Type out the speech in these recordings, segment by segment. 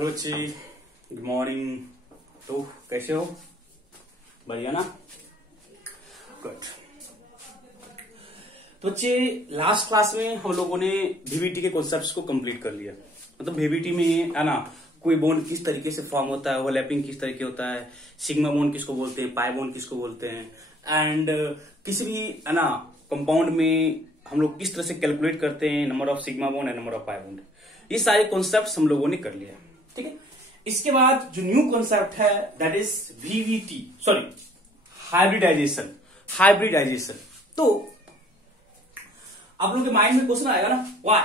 Hello बच्चे, good morning. तो कैसे हो? बढ़िया ना? गुड। तो बच्चे, लास्ट क्लास में हम लोगों ने वीवीटी के कॉन्सेप्ट्स को कंप्लीट कर लिया। मतलब वीवीटी में है ना, कोई बॉन्ड किस तरीके से फॉर्म होता है, ओवरलैपिंग किस तरीके होता है, सिग्मा बॉन्ड किसको बोलते हैं, पाई बॉन्ड किसको बोलते हैं, एंड किसी भी है ना कंपाउंड में हम लोग किस तरह से कैलकुलेट करते हैं number of sigma bond and number of pi bond. ये सारे कॉन्सेप्ट्स हम लोगों ने कर लिया। ठीक है, इसके बाद जो न्यू कॉन्सेप्ट है that is VBT, sorry hybridization. Hybridization तो आप लोगों के माइंड में क्वेश्चन आएगा ना, वाई,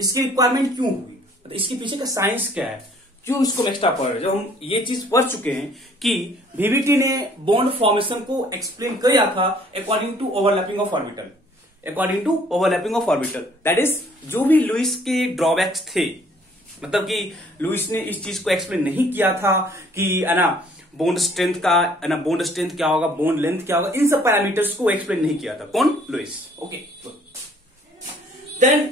इसकी रिक्वायरमेंट क्यों हुई, मतलब इसके पीछे का साइंस क्या है, क्यों इसको एक्स्ट्रा पढ़ रहे हैं। जब हम ये चीज पढ़ चुके हैं कि वीवीटी ने बॉन्ड फॉर्मेशन को एक्सप्लेन किया था according to overlapping of orbital, according to overlapping of orbital. That is जो भी लुईस के ड्रॉबैक्स थे, मतलब कि लुईस ने इस चीज को एक्सप्लेन नहीं किया था कि है ना बॉन्ड स्ट्रेंथ का है ना, बॉन्ड स्ट्रेंथ क्या होगा, बॉन्ड लेंथ क्या होगा, इन सब पैरामीटर्स को एक्सप्लेन नहीं किया था। कौन? लुईस। ओके, देन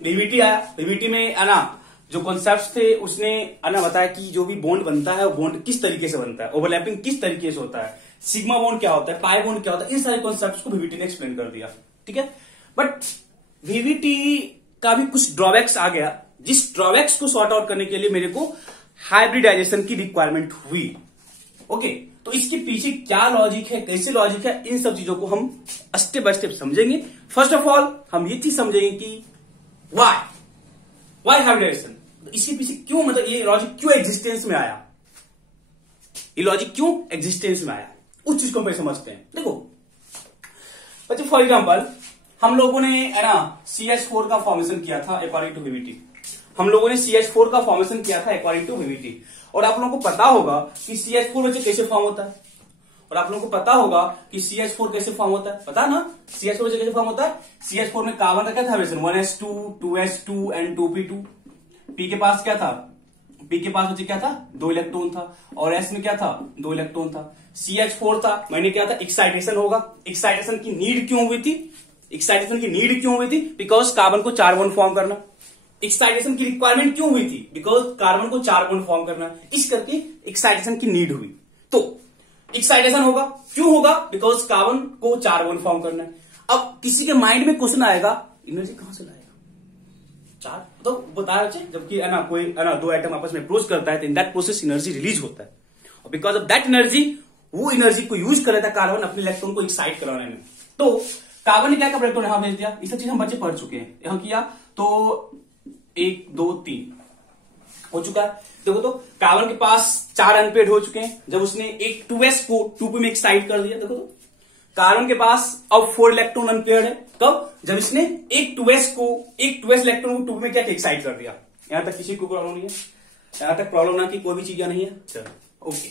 वीवीटी आया। वीवीटी में है ना जो कॉन्सेप्ट्स थे उसने है ना बताया कि जो भी बॉन्ड बनता है वो बॉन्ड किस तरीके से बनता है, ओवरलैपिंग किस तरीके से होता है, सिग्मा बॉन्ड क्या होता है, पाई बॉन्ड क्या होता है, इन सारे कॉन्सेप्ट्स को वीवीटी ने एक्सप्लेन कर दिया। ठीक है, बट वीवीटी का भी कुछ ड्रॉबैक्स आ गया, जिस ड्रॉबैक्स को सॉर्ट आउट करने के लिए मेरे को हाइब्रिडाइजेशन की रिक्वायरमेंट हुई। ओके, तो इसके पीछे क्या लॉजिक है, कैसे लॉजिक है, इन सब चीजों को हम स्टेप बाय स्टेप समझेंगे। फर्स्ट ऑफ ऑल हम ये चीज समझेंगे कि वाई हाइब्रिडाइजेशन, इसके पीछे क्यों, मतलब ये लॉजिक क्यों एग्जिस्टेंस में आया, ये लॉजिक क्यों एग्जिस्टेंस में आया, उस चीज को हम समझते हैं। देखो बच्चे, फॉर एग्जाम्पल हम लोगों ने है ना CH4 का फॉर्मेशन किया था अकॉर्डिंग टू वीवीटी, हम लोगों ने CH4 का फॉर्मेशन किया था अकॉर्डिंग टू वीवीटी। और आप लोगों को पता होगा कि CH4 बच्चे कैसे फॉर्म होता है, और आप लोगों को पता होगा कि CH4 कैसे फॉर्म होता है, पता ना CH4 कैसे फॉर्म होता है। CH4 में कार्बन का क्या था hybridisation, 1s2 2s2 and 2p2। P के पास क्या था, P के पास बच्चे क्या था, 2 इलेक्ट्रॉन था, और S में क्या था, 2 इलेक्ट्रॉन था। CH4 था, मैंने क्या था, एक्साइटेशन होगा। एक्साइटेशन की नीड क्यों हुई थी, एक्साइटेशन की नीड क्यों हुई थी, बिकॉज कार्बन को 4 बॉन्ड फॉर्म करना। एक्साइटेशन की रिक्वायरमेंट क्यों हुई थी, बिकॉज कार्बन को 4 बॉन्ड फॉर्म करना, इस करके एक्साइटेशन की नीड हुई। तो एक्साइटेशन होगा, क्यों होगा, बिकॉज कार्बन को 4 बॉन्ड फॉर्म करना है। अब किसी के माइंड में क्वेश्चन आएगा, एनर्जी कहां से लाएगा, 4 तो बताया, जबकि है ना कोई है ना 2 एटम आपस में अप्रोच करता है तो in that process energy release होता है, और बिकॉज ऑफ दैट एनर्जी वो एनर्जी को यूज कर लेता है कार्बन अपने इलेक्ट्रॉन को एक्साइट कराने में। तो कार्बन ने क्या कर इलेक्ट्रॉन यहां भेज दिया, ये सब चीज हम बच्चे पढ़ चुके हैं। यहां किया तो 1 2 3 हो चुका है। देखो तो कार्बन के पास 4 अनपेड हो चुके हैं, जब उसने एक 2s को 2p में एक्साइट कर दिया। देखो तो कार्बन के पास अब 4 इलेक्ट्रॉन अनपेड है, कब, जब इसने एक 2s इलेक्ट्रॉन को 2p में क्या एक्साइट कर दिया। यहां तक किसी को प्रॉब्लम नहीं है, यहां तक प्रॉब्लम ना की कोई भी चीज नहीं है। चलो ओके,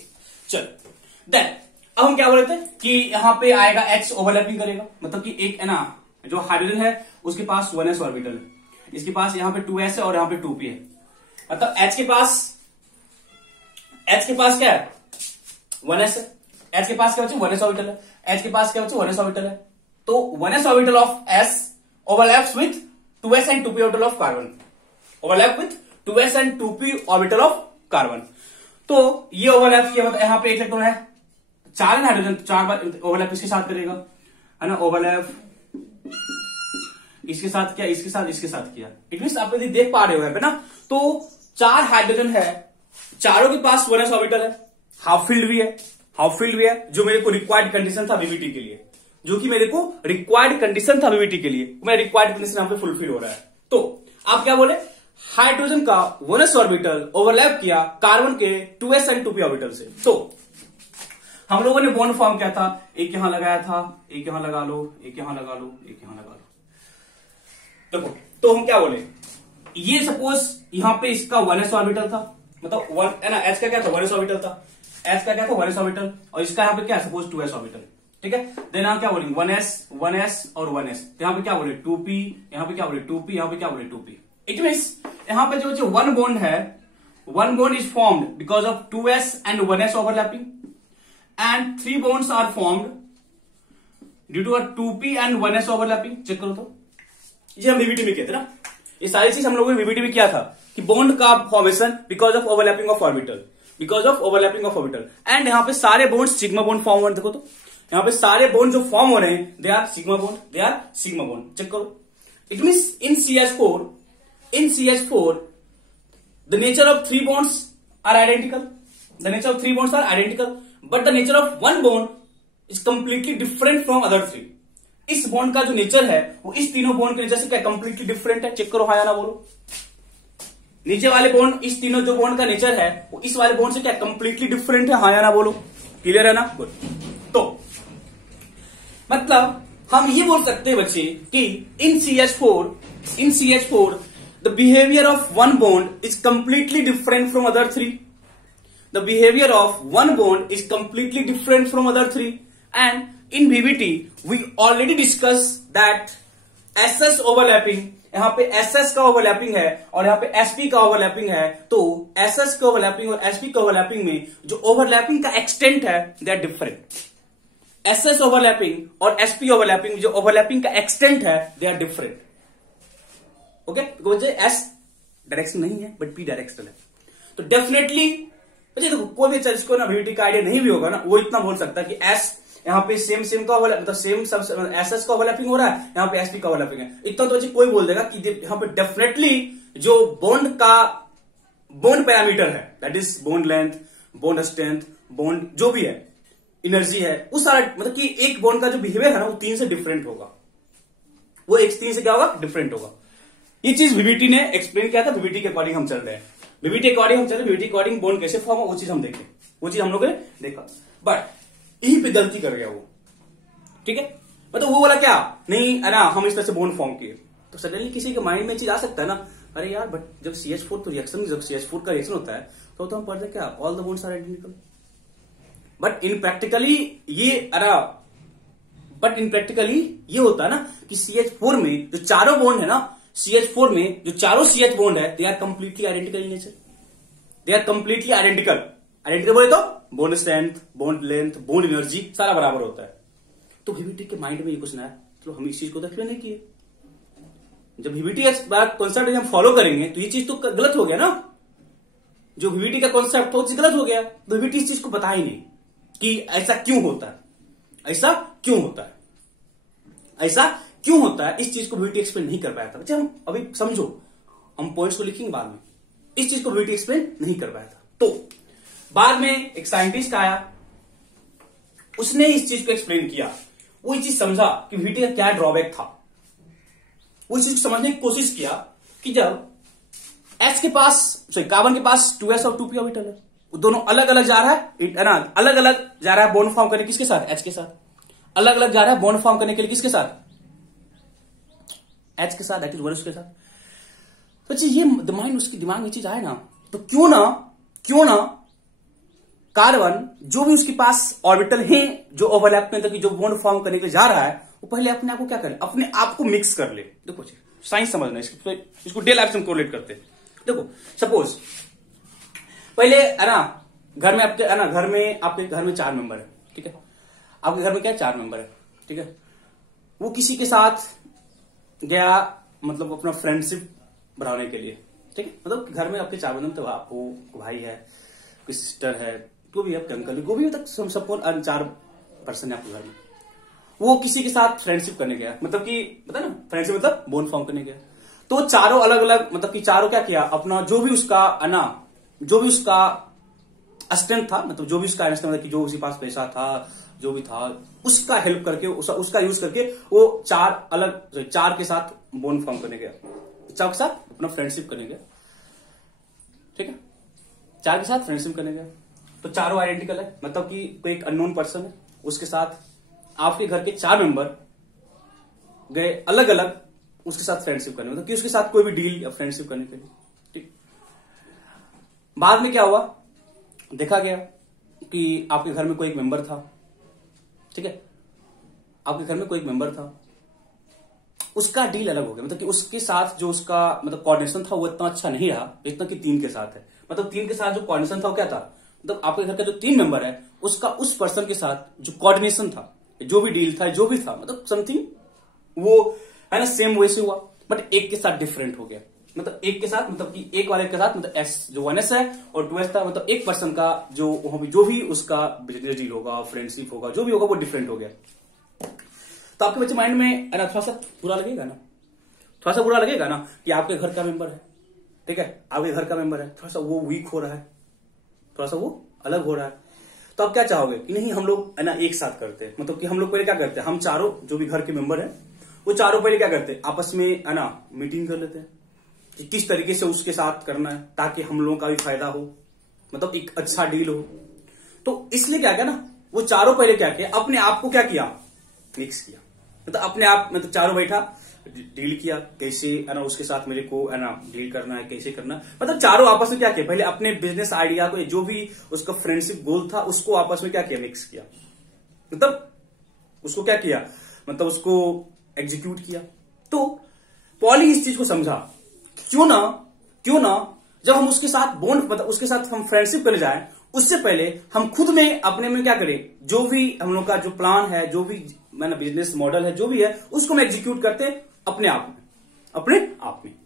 चलो देन अब हम क्या बोल रहे थे कि यहां पे आएगा H ओवरलैपिंग करेगा, मतलब कि एक है ना जो हाइड्रोजन है उसके पास 1s ऑर्बिटल है, इसके पास यहां पे 2s है और यहां पे 2p है, मतलब H के पास क्या है, 1s है। H के पास क्या बच्चे, 1s ऑर्बिटल है। H के पास क्या बच्चे, 1s ऑर्बिटल है। तो 1s orbital of S overlaps with 2s and 2p orbital of carbon, overlap with 2s and 2p orbital of carbon. तो ये ओवरलैप किया, मतलब यहां पे एक इलेक्ट्रॉन है, 4 है हाइड्रोजन, 4 बार ओवरलैप इसके साथ करेगा, है ना, ओवरलैप इसके साथ किया, इसके साथ किया। इट मींस आप यदि देख पा रहे हो यहाँ पे ना, तो 4 हाइड्रोजन है, चारों के पास 1s ऑर्बिटल है, हाफ फील्ड भी है, जो मेरे को रिक्वायर्ड कंडीशन था वीवीटी के लिए, जो कि मेरे को रिक्वायर्ड कंडीशन था वीवीटी के लिए, मैं रिक्वायर्ड कंडीशन यहां पे फुलफिल हो रहा है। तो आप क्या बोले, हाइड्रोजन का 1s ऑर्बिटल ओवरलैप किया कार्बन के 2s एंड 2p ऑर्बिटल से। तो हम लोगों ने बॉन्ड फॉर्म किया था, एक यहां लगाया था, एक यहां लगा लो, एक यहां लगा लो, एक यहां लगा लो। देखो तो हम क्या बोले, ये सपोज यहां पे इसका 1s ऑर्बिटल था, मतलब 1 है ना, H का क्या था, 1s ऑर्बिटल था, H का क्या था, 1s ऑर्बिटल, और इसका यहां पे क्या है, सपोज 2s ऑर्बिटल। ठीक है, देन यहां क्या बोलेंगे, 1s और 1s, तो यहां पे क्या बोले 2p, यहां पे क्या बोले 2p, यहां पे क्या बोले 2p। इट मींस यहां पे जो 1 बॉन्ड है, 1 bond is formed because of 2s and 1s overlapping, and 3 bonds are formed due to a 2p and 1s overlapping। Check करो तो, ये हम वीवीटी में कहते ना, ये सारी चीज हम लोगों ने वीबीटी में किया था कि बॉन्ड का formation because of overlapping of orbital, because of overlapping of orbital. And यहाँ पे सारे बॉन्ड सिग्मा बॉन्ड फॉर्म हो रहे हैं। देखो तो यहाँ पे सारे बॉन्ड जो फॉर्म हो रहे हैं they are sigma bond, they are sigma bond. Check करो, it means in CH4 the nature of 3 bonds are identical, the nature of 3 bonds are identical, but the nature of one bond is completely different from other 3। इस bond का जो nature है वो इस तीनों bond के nature से क्या कंप्लीटली डिफरेंट है। चेक करो, हाँ या ना बोलो। नीचे वाले बॉन्ड, इस तीनों जो बॉन्ड का नेचर है वो इस वाले बॉन्ड से क्या कंप्लीटली डिफरेंट है, हाँ या ना बोलो। क्लियर है ना? गुड। तो मतलब हम ये बोल सकते हैं बच्चे कि इन CH4 the behavior of one bond is completely different from other 3। The behavior of one bond is completely different from other 3। And in BBT we already discussed that SS overlapping, यहां पे SS का overlapping है और यहां पे SP का overlapping है। तो SS का ओवरलैपिंग और SP का ओवरलैपिंग में जो ओवरलैपिंग का एक्सटेंट है they are different. SS overlapping और SP ओवरलैपिंग जो ओवरलैपिंग का एक्सटेंट है they are different. Okay, s direction नहीं है बट पी डायरेक्शन है। तो डेफिनेटली देखो कोई भी चीज को ना बीबीटी का आइडिया नहीं भी होगा ना, वो इतना बोल सकता है कि एस यहाँ पे सेम का मतलब सेम सब एसएस का ओवरलैपिंग हो रहा है, यहाँ पे एसपी का ओवरलैपिंग है। इतना तो कोई बोल देगा कि यहाँ पे डेफिनेटली जो बॉन्ड पैरामीटर है that is bond length, bond strength, bond जो भी है, एनर्जी है, उस सारा मतलब कि एक बॉन्ड का जो बिहेवियर है ना वो 3 से डिफरेंट होगा। वो एक 3 से क्या होगा? डिफरेंट होगा। ये चीज बीबीटी ने एक्सप्लेन किया था, बीबीटी के अकॉर्डिंग हम चल रहे हैं। बीबीटी अकॉर्डिंग बॉन्ड कैसे फॉर्म हो वो चीज हम देखें, वो चीज हम लोगों ने देखा। बट यहीं पे गलती कर गया वो, ठीक है। मतलब वो बोला क्या नहीं है ना, हम इस तरह से बॉन्ड फॉर्म किए। तो सडनली किसी के माइंड में चीज आ सकता है ना, अरे यार बट जब CH4 तो रिएक्शन, जब CH4 का रिएक्शन होता है तो हम पढ़ते क्या all the bonds are identical. But in practically ये होता है ना कि CH4 में जो चारों बॉन्ड है ना, CH4 में जो चारों CH बॉन्ड है they are completely identical in nature, they are completely identical बोले तो bond strength, bond length, bond energy सारा बराबर होता है। तो बीबीटी के माइंड में ये कुछ ना है, तो हम इस चीज को तो एक्सप्लेन नहीं किए। जब बीबीटी का कॉन्सेप्ट हम फॉलो करेंगे तो ये चीज तो गलत हो गया ना, जो बीबीटी का कॉन्सेप्ट वो चीज गलत हो गया। तो बीबीटी इस चीज को बता ही नहीं कि ऐसा क्यों होता है, ऐसा क्यों होता है, ऐसा क्यों होता है। इस चीज को बीबीटी एक्सप्लेन नहीं कर पाया था। बच्चे हम अभी समझो, हम पॉइंट्स को लिखेंगे बाद में। इस चीज को बीबीटी एक्सप्लेन नहीं कर पाया था। तो बाद में एक साइंटिस्ट आया, उसने इस चीज को एक्सप्लेन किया। वो ये चीज समझा कि बीबीटी का क्या ड्रॉबैक था। वो इस चीज को समझने की कोशिश किया कि जब H के पास कार्बन के पास 2s और 2p ऑर्बिटल है, वो दोनों अलग अलग जा रहा है ना, अलग अलग जा रहा है बॉन्ड फॉर्म करने किसके साथ? H के साथ। अलग अलग जा रहा है बॉन्ड फॉर्म करने के लिए किसके साथ? H के साथ, दैट इज वन उसके साथ। तो ये माइंड उसकी दिमाग में चीज आए ना, तो क्यों ना कार्बन जो भी उसके पास ऑर्बिटल है जो ओवरलैप में जो बॉन्ड फॉर्म करने के लिए जा रहा है, वो पहले अपने आप को क्या करे, अपने आप को मिक्स कर ले। देखो साइंस समझना, इसको डे लाइफ से कोरिलेट करते हैं। देखो सपोज पहले है ना घर में आपके आपके घर में 4 मेंबर है, ठीक है। आपके घर में क्या 4 मेंबर है, ठीक है। वो किसी के साथ गया मतलब अपना फ्रेंडशिप बढ़ाने के लिए, ठीक है। मतलब घर में आपके 4 बंदे, तो आपको भाई है, कोई सिस्टर है, तो भी आपके अंकल, वो भी तक सबको 4 पर्सन है आपके घर में। वो किसी के साथ फ्रेंडशिप करने गया, मतलब कि पता ना फ्रेंडशिप मतलब बॉन्ड फॉर्म करने गया। तो चारों अलग अलग मतलब कि चारों क्या किया, अपना जो भी उसका अस्टेंट था, मतलब जो भी उसका मतलब कि जो उसके पास पैसा था, जो भी था, उसका हेल्प करके उसका यूज करके वो 4 के साथ बॉन्ड फॉर्म करने गया, 4 के साथ अपना फ्रेंडशिप करने गया, ठीक है। 4 के साथ फ्रेंडशिप करने गया, तो चारों आइडेंटिकल है। मतलब कि कोई एक अननोन पर्सन है, उसके साथ आपके घर के 4 मेंबर गए अलग अलग उसके साथ फ्रेंडशिप करने, मतलब कि उसके साथ कोई भी डील या फ्रेंडशिप करने के लिए, ठीक। बाद में क्या हुआ, देखा गया कि आपके घर में कोई एक मेंबर था, ठीक है। आपके घर में कोई एक मेंबर था, उसका डील अलग हो गया, मतलब कि उसके साथ जो उसका मतलब कोऑर्डिनेशन था वो इतना अच्छा नहीं रहा जितना कि 3 के साथ है। मतलब 3 के साथ जो कोऑर्डिनेशन था वो क्या था, मतलब आपके घर का जो 3 मेंबर है उसका उस पर्सन के साथ जो कोऑर्डिनेशन था, जो भी डील था, जो भी था, मतलब समथिंग वो है ना सेम वैसे हुआ, बट एक के साथ डिफरेंट हो गया। मतलब एक के साथ, मतलब कि एक वाले के साथ, मतलब एस जो 1s है और 2s था, मतलब एक पर्सन का जो भी उसका बिजनेस डील होगा, फ्रेंडशिप होगा, जो भी होगा वो डिफरेंट हो गया। तो आपके बच्चे माइंड में है ना थोड़ा सा बुरा लगेगा ना, थोड़ा सा बुरा लगेगा ना कि आपके घर का मेंबर है, ठीक है, आपके घर का मेंबर है, थोड़ा सा वो वीक हो रहा है, थोड़ा सा वो अलग हो रहा है, तो आप क्या चाहोगे कि नहीं हम लोग है ना एक साथ करते हैं। मतलब कि हम लोग पहले क्या करते हैं, हम चारों जो भी घर के मेंबर हैं वो चारों पहले क्या करते हैं, आपस में है ना मीटिंग कर लेते हैं कि किस तरीके से उसके साथ करना है ताकि हम लोगों का भी फायदा हो, मतलब एक अच्छा डील हो। तो इसलिए क्या किया ना, वो चारों पहले क्या किया, अपने आप को क्या किया, मिक्स किया। मतलब अपने आप, मतलब चारों बैठा डील किया, कैसे है ना उसके साथ मेरे को है ना डील करना है, कैसे करना है। मतलब चारों आपस में क्या किया, पहले अपने बिजनेस आइडिया को, जो भी उसका फ्रेंडशिप गोल था उसको आपस में क्या किया, मिक्स किया। मतलब उसको क्या किया, मतलब उसको एग्जीक्यूट किया। तो पॉली इस चीज को समझा, क्यों ना जब हम उसके साथ बॉन्ड, मतलब उसके साथ हम फ्रेंडशिप करने जाए उससे पहले हम खुद में अपने में क्या करें, जो भी हम लोग का जो प्लान है, जो भी मैंने बिजनेस मॉडल है, जो भी है उसको हम एग्जीक्यूट करते अपने आप में।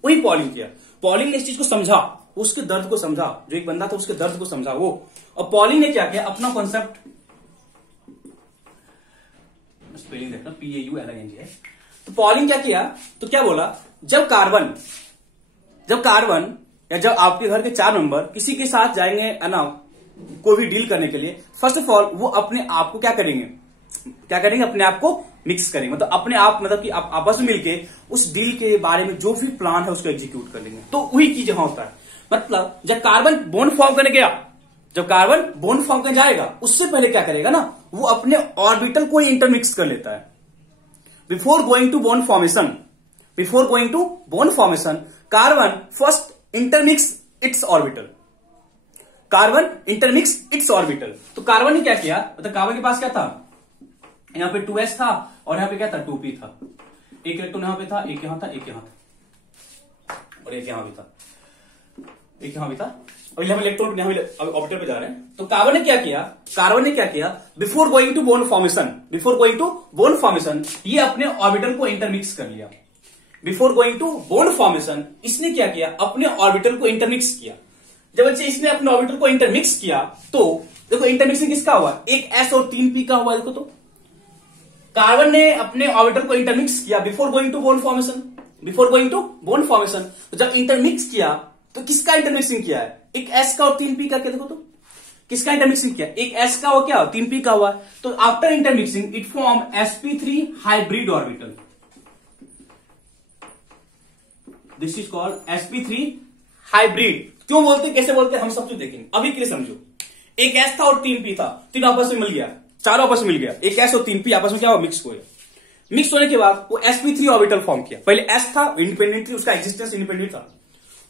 वही पॉलिंग किया। पॉलिंग ने इस चीज को समझा, उसके दर्द को समझा, जो एक बंदा था उसके दर्द को समझा वो। और पॉलिंग ने क्या किया, अपना कॉन्सेप्ट, स्पेलिंग देखना PAULING है। तो पॉलिंग क्या किया, तो क्या बोला, जब कार्बन या जब आपके घर के 4 मेंबर किसी के साथ जाएंगे है ना कोई भी डील करने के लिए, फर्स्ट ऑफ ऑल वो अपने आप को क्या करेंगे, अपने आप को मिक्स करेंगे। मतलब अपने आप, मतलब कि आप आपस में मिलके उस डील के बारे में जो भी प्लान है उसको एग्जीक्यूट कर लेंगे। तो वही चीज यहां होता है। मतलब जब कार्बन बॉन्ड फॉर्म करने जाएगा उससे पहले क्या करेगा ना, वो अपने ऑर्बिटल को इंटरमिक्स कर लेता है। Before going to bond formation carbon first intermix its orbital. तो कार्बन ने क्या किया, मतलब कार्बन के पास क्या था, यहां पे 2s था और यहां पे क्या था, 2p था। एक इलेक्ट्रॉन यहां पे था, एक यहां था, एक यहां था और एक यहां भी था, और यहां पे इलेक्ट्रॉन यहां ऑर्बिटल पे जा रहे हैं। तो कार्बन ने क्या किया, before going to bond formation ये अपने ऑर्बिटल को इंटरमिक्स कर लिया। Before going to bond formation इसने क्या किया, अपने ऑर्बिटल को इंटरमिक्स किया। जब बच्चे इसने अपने ऑर्बिटल को इंटरमिक्स किया तो देखो इंटरमिक्सिंग किसका हुआ, एक s और 3p का हुआ। देखो तो कार्बन ने अपने ऑर्बिटल को इंटरमिक्स किया before going to bond formation. तो जब इंटरमिक्स किया तो किसका इंटरमिक्सिंग किया है, एक s का और 3p का। क्या देखो तो किसका इंटरमिक्सिंग किया, एक s का और क्या 3p का हुआ। तो after intermixing it form sp3 hybrid orbital. This is called sp3 hybrid. क्यों बोलते, कैसे बोलते, हम सब कुछ देखेंगे। अभी के लिए समझो, एक s था और 3p था, तीनों आपस में मिल गया, चारों आपस में मिल गया, एक s और 3p आपस में क्या हुआ, मिक्स हो गया। मिक्स होने के बाद वो sp3 ऑर्बिटल फॉर्म किया। पहले s था इंडिपेंडेंटली, उसका एग्जिस्टेंस इंडिपेंडेंट था,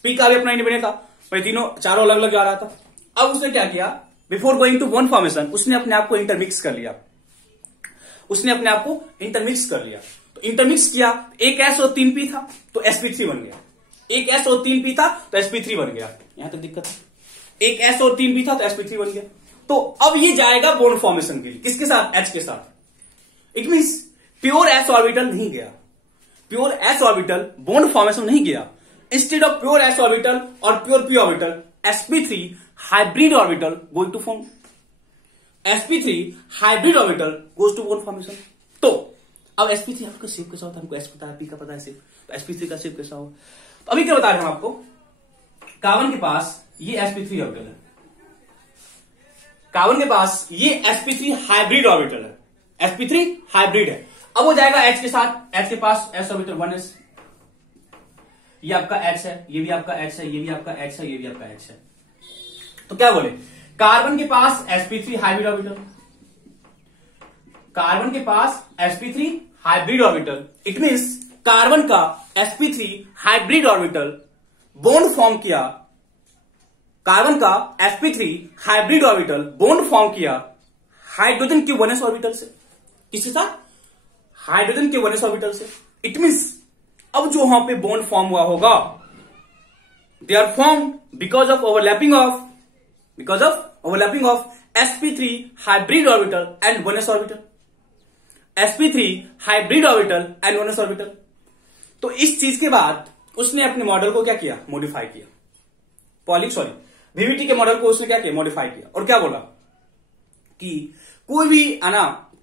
p का भी अपना इंडिपेंडेंट था, पहले चारों अलग अलग जा रहा था। अब उसने क्या किया, before going to bond formation उसने अपने आप को इंटरमिक्स कर लिया। तो इंटरमिक्स किया, एक s और 3p था तो sp3 बन गया, एक s और 3p था तो sp3 बन गया। यहां तक दिक्कत है, एक s और 3p था तो sp3 बन गया। तो अब ये जाएगा बॉन्ड फॉर्मेशन के लिए, किसके साथ, h के साथ। It means pure s orbital नहीं गया, pure s orbital bond formation नहीं गया। Instead of pure s orbital और pure p orbital, sp3 hybrid orbital going to form, sp3 hybrid orbital goes to bond formation. तो अब sp3 आपका shape कैसा होता है, हमको s पता है, p का पता है शेप, तो sp3 का शेप कैसा हो। तो अभी क्या बता रहे हैं हम आपको, कार्बन के पास ये sp3 ऑर्बिटल है, कार्बन के पास ये sp3 हाइब्रिड ऑर्बिटल है, sp3 हाइब्रिड है। अब वो जाएगा H के साथ, H के पास s ऑर्बिटल 1s, ये आपका H है, ये भी आपका H है, ये भी आपका H है, ये भी आपका H है। तो क्या बोले, कार्बन के पास sp3 हाइब्रिड ऑर्बिटल, कार्बन के पास sp3 hybrid orbital. It means carbon का sp3 hybrid orbital bond form किया, कार्बन का sp3 hybrid orbital bond form किया हाइड्रोजन के 1s ऑर्बिटल से। किसके साथ, हाइड्रोजन के 1s ऑर्बिटल से। इट मींस अब जो वहां पे बॉन्ड फॉर्म हुआ होगा, they are form because of overlapping of sp3 hybrid orbital and 1s orbital, sp3 hybrid orbital and 1s orbital. तो इस चीज के बाद उसने अपने मॉडल को क्या किया, मॉडिफाई किया। वीवीटी के मॉडल को उसने क्या किया, मॉडिफाई किया, और क्या बोला कि कोई भी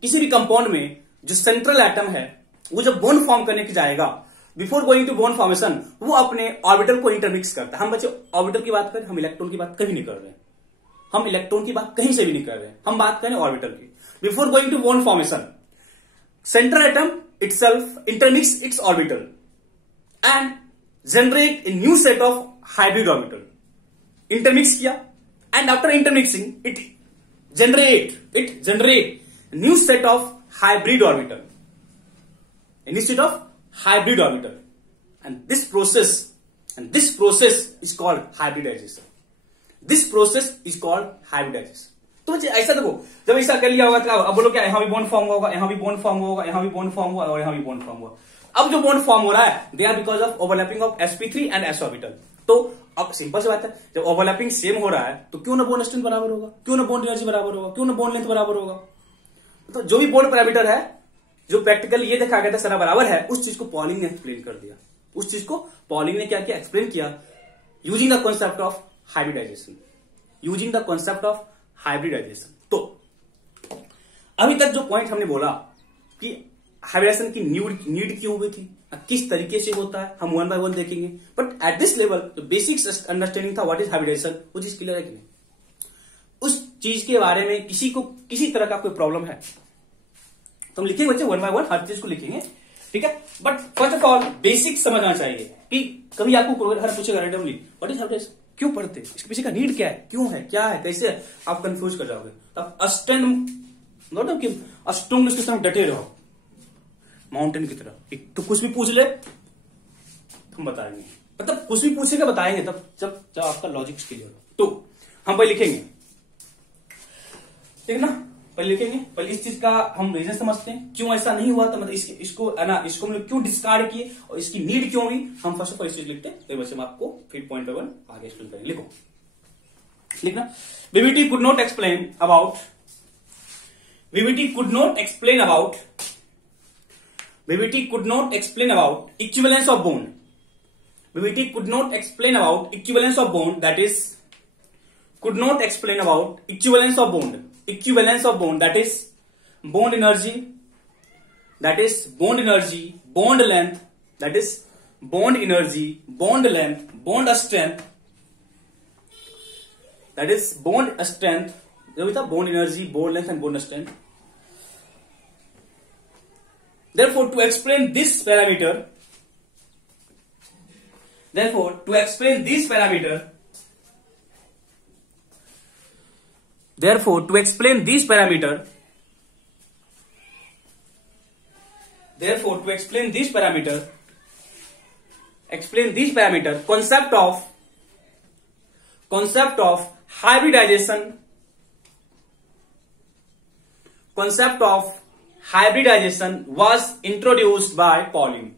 किसी भी कंपाउंड में जो सेंट्रल एटम है वो जब बॉन्ड फॉर्म करने की जाएगा, before going to bond formation, वो अपने ऑर्बिटल को इंटरमिक्स करता है। हम बच्चे ऑर्बिटल की बात करें, हम इलेक्ट्रॉन की बात कभी नहीं कर रहे हैं, हम इलेक्ट्रॉन की बात कहीं से भी नहीं कर रहे हैं, हम बात करें ऑर्बिटल की। Before going to bond formation, central atom itself intermix its orbital and generate a new set of hybrid orbital. Intermix किया, and after intermixing it generate new set of hybrid orbital, a new set of hybrid orbital, and this process is called hybridization. This process is called hybridization. तो बच्चे ऐसा देखो, जब ऐसा कर लिया होगा तो अब बोलो क्या, यहां भी बॉन्ड फॉर्म होगा, यहां भी बॉन्ड फॉर्म होगा, यहां भी बॉन्ड फॉर्म हुआ और यहां भी बॉन्ड फॉर्म हुआ। अब जो बॉन्ड फॉर्म हो रहा है, they are because of overlapping of sp3 and s orbital. तो अब सिंपल सी बात है, जब ओवरलैपिंग सेम हो रहा है तो क्यों ना बॉन्ड स्ट्रेंथ बराबर होगा, क्यों ना बॉन्ड एनर्जी बराबर होगा, क्यों ना बॉन्ड लेंथ बराबर होगा। तो जो भी बॉन्ड पैरामीटर है, जो प्रैक्टिकल ये देखा गया था सारा बराबर है, उस चीज को पॉलिंग ने एक्सप्लेन कर दिया। उस चीज को पॉलिंग ने क्या किया, एक्सप्लेन किया using the concept of hybridization, using the concept of hybridization. तो अभी तक जो पॉइंट हमने बोला कि हाइब्रिडाइजेशन की नीड क्यों हुई थी, किस तरीके से होता है, हम वन बाय वन देखेंगे। बट एट दिस लेवल जो बेसिक अंडरस्टैंडिंग था व्हाट इज हाइब्रिडाइजेशन, वो चीज क्लियर है कि नहीं। उस चीज के बारे में किसी को किसी तरह का कोई प्रॉब्लम है तो हम लिखेंगे बच्चे वन बाय वन, हर चीज को लिखेंगे, ठीक है। But first of all basic समझना चाहिए कि कभी आपको हर पूछेगा रैंडमली व्हाट इज हाइब्रिडाइजेशन, क्यों पढ़ते, इसके पीछे का नीड क्या है, क्यों है, क्या है, कैसे है, आप कंफ्यूज कर जाओगे। तो आप अस्टंग इसके साथ डटे रहो माउंटेन की तरह। तो कुछ भी पूछ ले हम बताएंगे, मतलब कुछ भी पूछेगा बताएंगे तब जब आपका लॉजिक क्लियर हो। तो हम पहले लिखेंगे, ठीक है ना, पहले लिखेंगे, पहले इस चीज का हम रीजन समझते हैं क्यों ऐसा नहीं हुआ, तो मतलब इसको हम लोग क्यों डिस्कार्ड किए और इसकी नीड क्यों हुई, हम फर्स्ट ऑफ ऑल इस चीज लिखते हैं। तो वैसे हम आपको फिर पॉइंट वन आगे एक्सप्लेन करेंगे। लिखो, लिखना, BVT could not explain about equivalence of bond. BVT could not explain about equivalence of bond, that is could not explain about equivalence of bond, that is bond energy, bond length, that is bond energy, bond length, bond strength, that is bond strength, bond energy, bond length and bond strength. Therefore, to explain this parameter, concept of hybridization was introduced by Pauling.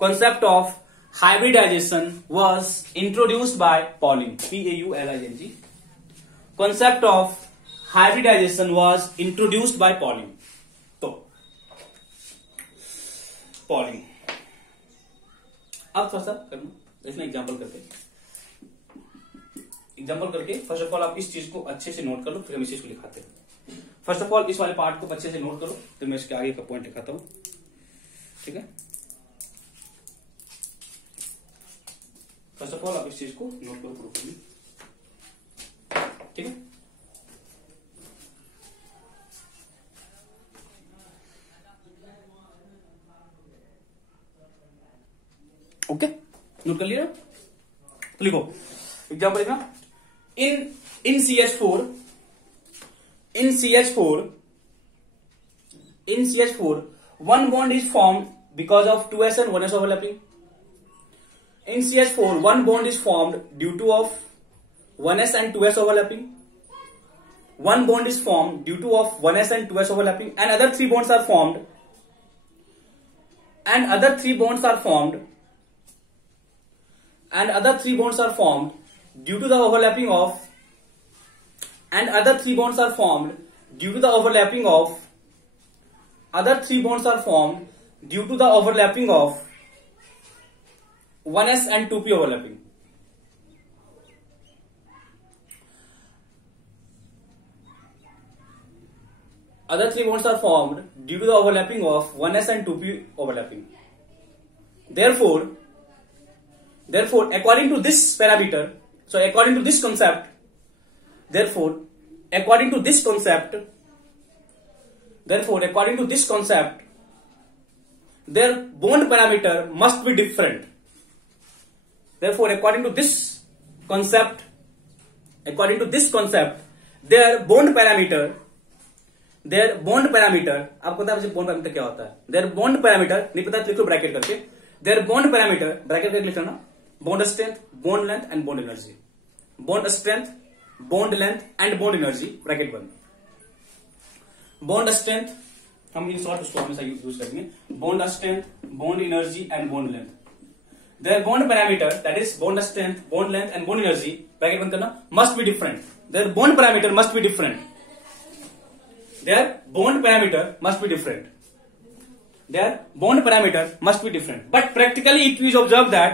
Concept of hybridization was introduced by Pauling. P-A-U-L-I-N-G. Concept of hybridization was introduced by Pauling. तो Pauling. अब थोड़ा सा करना, देखना example करके first of all आप इस चीज को अच्छे से नोट कर लो, फिर हम इस चीज को लिखाते हैं। फर्स्ट ऑफ ऑल इस वाले पार्ट को अच्छे से नोट करो, फिर मैं इसके आगे का पॉइंट लिखाता हूं, ठीक है। फर्स्ट ऑफ ऑल आप इस चीज को नोट करो प्रॉपर्ली, ठीक है। ओके, नोट कर लिया, तो लिखो एग्जाम्पल लिखना, in CH4 one bond is formed because of 2s and 1s overlapping. In CH4 one bond is formed due to of 1s and 2s overlapping. One bond is formed due to of 1s and 2s overlapping, and other three bonds are formed due to the overlapping of other three bonds are formed due to the overlapping of 1s and 2p overlapping. Other three bonds are formed due to the overlapping of 1s and 2p overlapping. Therefore, according to this parameter, so according to this concept, according to this concept, their bond parameter must be different. Therefore, according to this concept, their bond parameter, आपको पता है bond parameter क्या होता है? Their bond parameter, नहीं पता लिख लो bracket करके. Their bond parameter, ब्रैकेट करके लिख लेना, bond strength, bond length and bond energy. Bond strength, bond length and bond energy, bracket बंद. Bond strength हम इन शॉर्ट उसको हमेशा यूज करेंगे. Bond strength, bond energy and bond length. Their bond parameter, that is bond strength, bond length and bond energy, bracket बंद करना, must be different. Their bond parameter must be different. Their bond parameter must be different. But practically it is observed that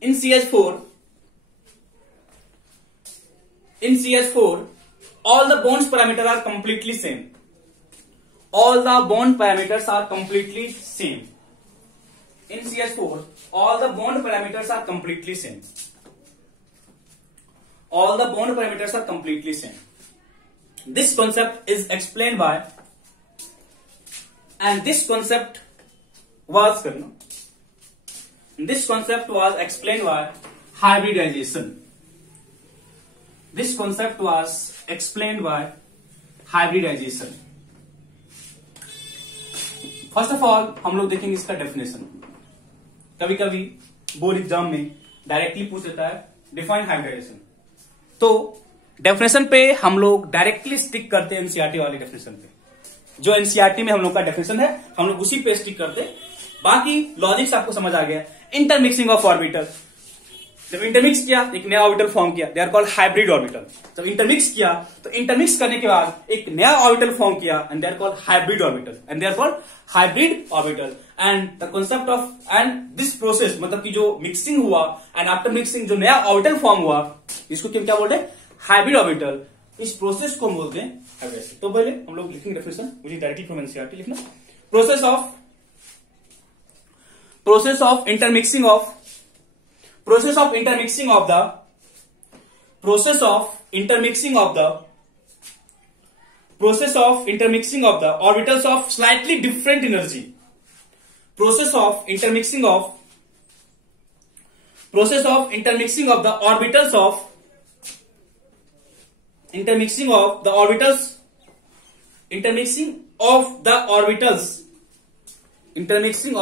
in CH4 all the bonds parameters are completely same. In CH4 all the bond parameters are completely same. This concept is explained by, and this concept was explained by hybridization. First of all हम लोग देखेंगे इसका definition. कभी कभी board exam में directly पूछ देता है डिफाइन हाइब्रिडाइजेशन. तो डेफिनेशन पे हम लोग डायरेक्टली स्टिक करते हैं एनसीईआरटी वाली डेफिनेशन पे. जो एनसीईआरटी में हम लोग का डेफिनेशन है हम लोग उसी पे स्टिक करते. बाकी लॉजिक्स आपको समझ आ गया. इंटरमिक्सिंग ऑफ ऑर्बिटल, जब इंटरमिक्स किया एक नया ऑर्बिटल फॉर्म किया, they are called hybrid orbital. जब इंटरमिक्स किया तो इंटरमिक्स करने के बाद एक नया ऑर्बिटल फॉर्म किया and they are called hybrid orbital. And the concept of and this process, मतलब कि जो मिक्सिंग हुआ एंड आफ्टर मिक्सिंग जो नया ऑर्बिटल फॉर्म हुआ, इसको क्या बोलते हैं? Hybrid orbital. इस प्रोसेस को हम बोलते हैं हाइब्रिडाइजेशन. तो पहले हम लोग लिखेंगे डेफिनेशन, मुझे डायरेक्टली फ्रॉम एनसीईआरटी लिखना. Process of intermixing of the orbitals of slightly different energy. Process of intermixing of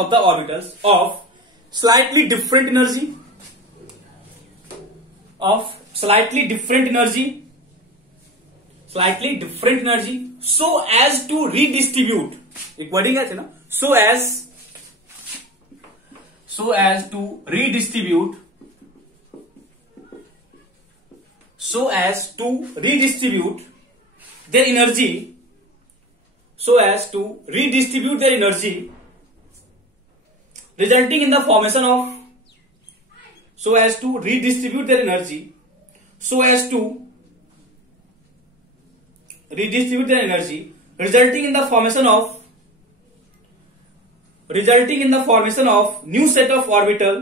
the orbitals of slightly different energy so as to redistribute. एक वर्डिंग है ना, so as to redistribute their energy, resulting in the formation of new set of orbital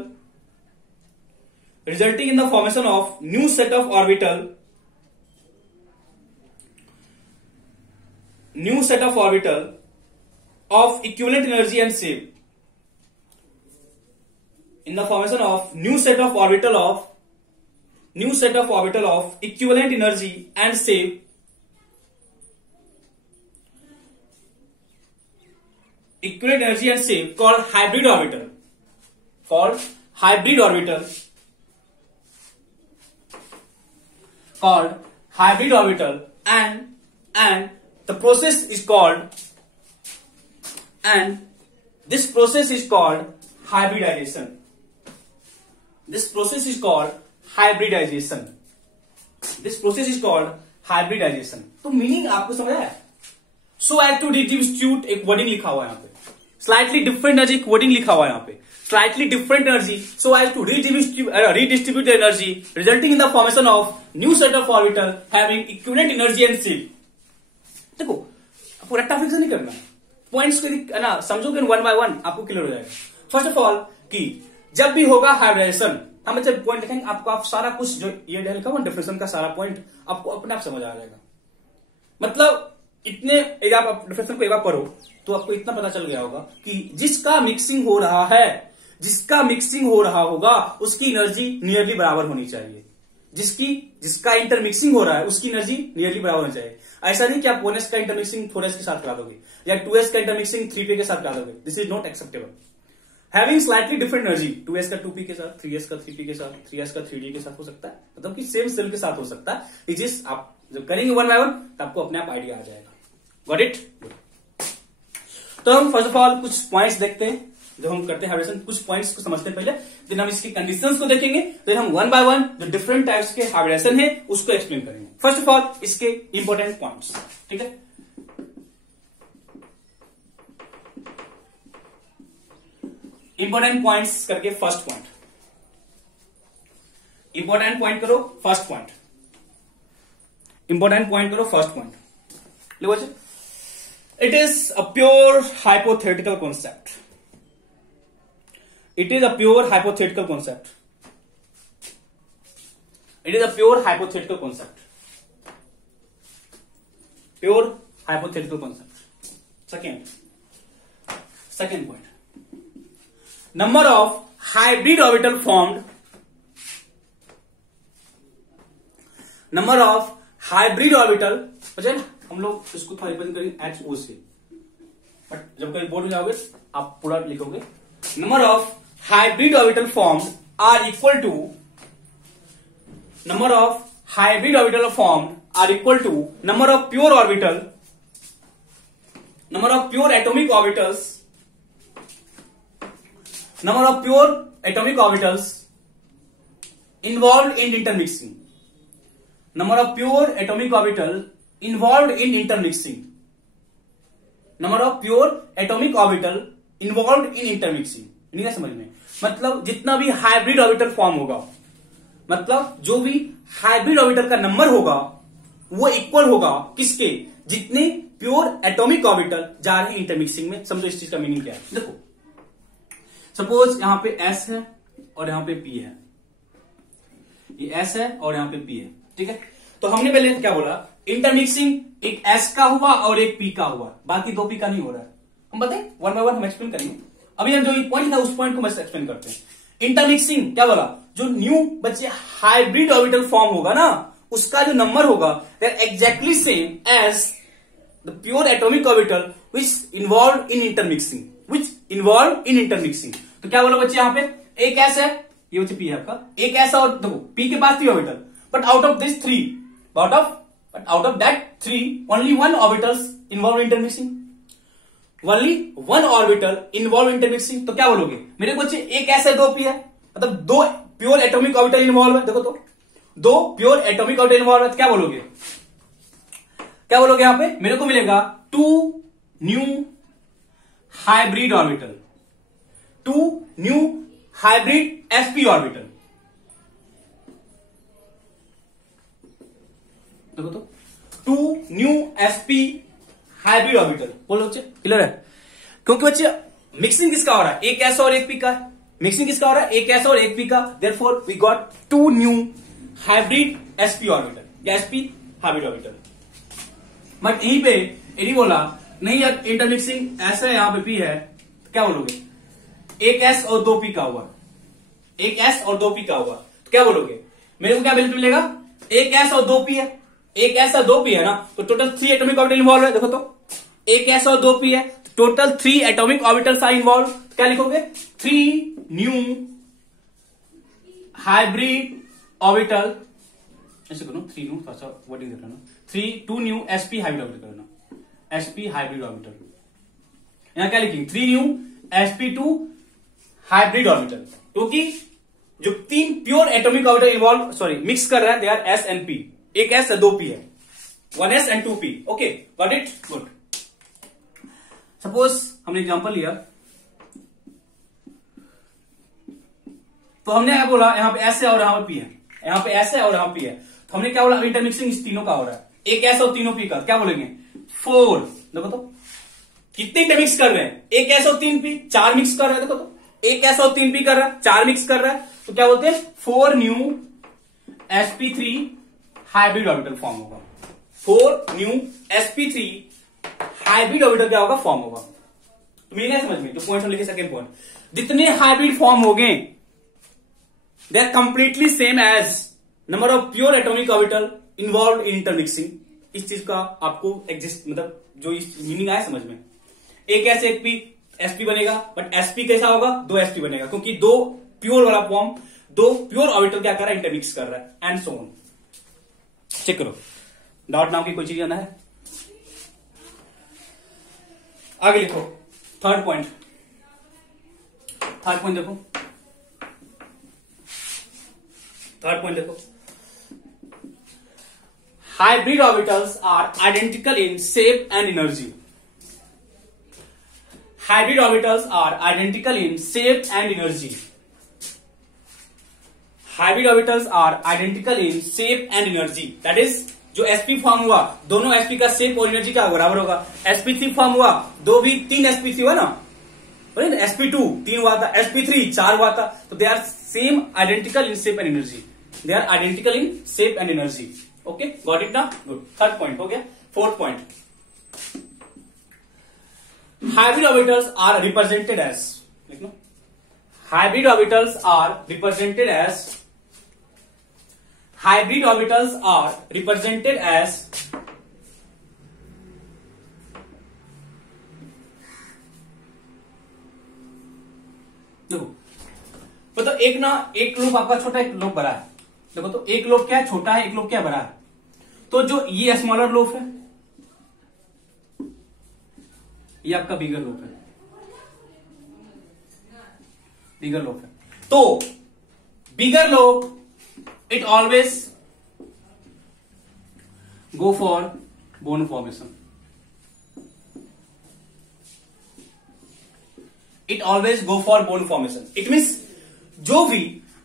of equivalent energy and shape. In the formation of new set of orbital of equivalent energy and shape, called hybrid orbital. And the process is called, and this process is called hybridization. This process is called hybridization. तो meaning आपको समझ आया? So as to distribute एक wording लिखा हुआ है यहाँ पे, स्लाइटली डिफरेंट एनर्जी एक वर्डिंग लिखा हुआ है यहाँ पे, slightly different energy so as to redistribute the energy resulting in the formation of new set of orbital having equivalent energy and shape. देखो पूरा टॉपिक से नहीं करना, पॉइंट्स को ना समझोगे वन बाय वन आपको क्लियर हो जाएगा. फर्स्ट ऑफ ऑल कि जब भी होगा हाइब्रिडेशन, हम जब पॉइंट लिखेंगे आपको आप सारा कुछ जो ये लिखा हुआ डिफरेंशियल का सारा पॉइंट आपको अपने आप समझ आ जाएगा. मतलब इतने एक आप डिफरेंशियल को एक बार पढ़ो तो आपको इतना पता चल गया होगा कि जिसका मिक्सिंग हो रहा है, जिसका मिक्सिंग हो रहा होगा उसकी एनर्जी नियरली बराबर होनी चाहिए. जिसका इंटरमिक्सिंग हो रहा है उसकी एनर्जी नियरली बराबर होनी चाहिए. ऐसा नहीं कि आप 1s का इंटरमिक्सिंग 4s के साथ करा दोगे या 2s का इंटरमिक्सिंग 3p के साथ करा दोगे. This is not acceptable. Having slightly different energy, 2s का 2p के साथ, 3s का 3p के साथ, 3s का 3d के साथ हो सकता है, मतलब कि सेम सेल के साथ हो सकता है. जिस आप जब करेंगे वन बाय वन तो आपको अपने आप आइडिया आ जाएगा. Got it? तो हम फर्स्ट ऑफ ऑल कुछ पॉइंट्स देखते हैं जब हम करते हैं हाइब्रिडेशन. कुछ पॉइंट्स को समझते हैं पहले, देन हम इसकी कंडीशंस को देखेंगे, देन हम वन बाय वन जो डिफरेंट टाइप्स के हाइब्रिडेशन है उसको एक्सप्लेन करेंगे. फर्स्ट ऑफ ऑल इसके इंपॉर्टेंट पॉइंट्स. ठीक है, इंपॉर्टेंट पॉइंट्स करके फर्स्ट पॉइंट, इंपॉर्टेंट पॉइंट करो फर्स्ट पॉइंट, इंपॉर्टेंट पॉइंट करो फर्स्ट पॉइंट. लो बच्चे, it is a pure hypothetical concept. It is a pure hypothetical concept. It is a pure hypothetical concept. Pure hypothetical concept. Second point. Number of hybrid orbital formed. Number of hybrid orbital. बच्चे हम लोग इसको थोड़ा represent करेंगे HO से, but जब कभी board में जाओगे आप पूरा लिखोगे. Number of hybrid orbital formed are equal to number of hybrid orbital formed are equal to number of pure orbital, number of pure atomic orbitals, number of pure atomic orbitals involved in intermixing, number of pure atomic orbital involved in intermixing, number of pure atomic orbital involved in intermixing. नहीं है समझ में? मतलब जितना भी hybrid orbital form होगा, मतलब जो भी हाइब्रिड ऑर्बिटल का नंबर होगा वो इक्वल होगा किसके? जितने प्योर एटॉमिक ऑर्बिटल जा रहे हैं इंटरमिक्सिंग में. समझो इस चीज का मीनिंग क्या है. देखो सपोज यहां पे S है और यहां पे P है, ये S है और यहां पे P है. ठीक है, तो हमने पहले क्या बोला? इंटरमिक्सिंग एक S का हुआ और एक P का हुआ, बाकी दो P का नहीं हो रहा है. हम बताएं वन बाय वन हम एक्सप्लेन करेंगे. अभी हम जो पॉइंट था उस पॉइंट को मैं एक्सप्लेन करते हैं. इंटरमिक्सिंग क्या बोला? जो न्यू बच्चे हाइब्रिड ऑर्बिटल फॉर्म होगा ना उसका जो नंबर होगा that exactly same as the pure atomic orbital which involve in intermixing, तो क्या बोला बच्चे? यहां पे एक S है, ये बच्चे P है आपका, एक S और देखो P के पास 3 orbital, but out of this 3 out of that 3 only one orbitals involve intermixing, only one orbital involve intermixing. तो क्या बोलोगे मेरे बच्चे? एक S है, 2 P है, मतलब 2 प्योर एटॉमिक ऑर्बिटल इन्वॉल्व है. देखो तो 2 प्योर एटॉमिक ऑर्बिटल इन्वॉल्व है. तो क्या बोलोगे यहां पे? मेरे को मिलेगा 2 new hybrid orbital, 2 new hybrid sp orbital. देखो तो 2 न्यू sp हाइब्रिड ऑर्बिटल. बोलो बच्चे क्लियर है? क्योंकि बच्चे मिक्सिंग किसका हो रहा है? एक S और एक P का. मिक्सिंग किसका हो रहा है? एक S और एक P का. Therefore we got 2 new hybrid sp orbital या sp हाइब्रिड ऑर्बिटल. बट यहीं पे यदि बोला नहीं यार इंटरमिक्सिंग ऐसा है, यहां पे P है, तो क्या बोलोगे? एक S और 2 P का हुआ, एक S और 2 P का हुआ, तो क्या बोलोगे? मेरे को क्या वैल्यू मिलेगा? एक S और 2 P है, एक S और 2 P है ना, तो टोटल 3 एटॉमिक ऑर्बिटल इन्वॉल्व है. देखो तो एक S और 2 P है, total 3 atomic orbitals are involve. क्या लिखोगे? 3 न्यू हाइब्रिड ऑर्बिटल, ऐसे करो 3 न्यू, थोड़ा सा वर्डिंग देख लेना, 2 न्यू sp हाइब्रिड ऑर्बिटल करना, sp हाइब्रिड ऑर्बिटल. यहां क्या लिखेंगे? 3 न्यू sp2 हाइब्रिड ऑर्बिटल, क्योंकि जो 3 pure atomic orbital involve mix कर रहा है they are S and P. एक S है, 2 P है. 1s and 2p. Okay, got it, good. Suppose हमने एग्जांपल लिया, तो हमने क्या बोला, यहां पे एस है और यहां पे पी है, यहां पे एस है और यहां पी है, तो हमने क्या बोला, इंटरमिक्सिंग इस तीनों का हो रहा है, एक एस और तीनों पी का, क्या बोलेंगे, 4. देखो तो कितने इंटरमिक्स कर रहे हैं, एक एस और 3 पी, 4 मिक्स कर रहे हैं. देखो तो एक एस और 3 पी कर रहा है, 4 मिक्स कर रहा है, तो क्या बोलते हैं, 4 new sp3 hybrid orbital form होगा. 4 न्यू sp3 हाइब्रिड ऑर्बिटल क्या होगा, फॉर्म होगा. तो मीनिंग है समझ में, जो पॉइंट हम लिखे, सेकंड पॉइंट, जितने हाइब्रिड फॉर्म हो गए they are completely same as number of pure atomic orbital involve in intermixing. इस चीज का आपको एग्जिस्ट, मतलब जो इस मीनिंग आया समझ में, एक एस एक पी sp बनेगा, बट sp कैसा होगा, 2 sp बनेगा, क्योंकि 2 प्योर वाला फॉर्म, 2 प्योर ऑर्बिटल क्या कर रहा है, इंटरमिक्स कर रहा है, एंड सो ऑन. चेक करो, डॉट नाम की कोई चीज आना है. आगे लिखो थर्ड पॉइंट. थर्ड पॉइंट देखो, थर्ड पॉइंट देखो, hybrid orbitals are identical in shape and energy. Hybrid orbitals are identical in shape and energy. Hybrid orbitals are identical in shape and energy. That is, जो sp form हुआ, दोनों sp का shape और energy क्या बराबर होगा. sp3 form हुआ, 3 sp3 हुआ ना, sp2 3 हुआ था, sp3 4 हुआ था, तो they are same identical in shape and energy. They are identical in shape and energy. Okay, got it ना, गुड. थर्ड पॉइंट हो गया. Fourth point, hybrid orbitals are represented as, लिख लो, hybrid orbitals are represented as, hybrid orbitals are represented as देखो, मतलब एक ना, एक लोब आपका छोटा, एक लोब बड़ा है. देखो तो एक लोब क्या है, छोटा है, एक लोब क्या बड़ा है. तो जो ये स्मॉलर लोब है, ये आपका बिगर लोब है, बिगर लोब है. तो bigger lobe it always go for bond formation. It always go for bond formation. It means जो भी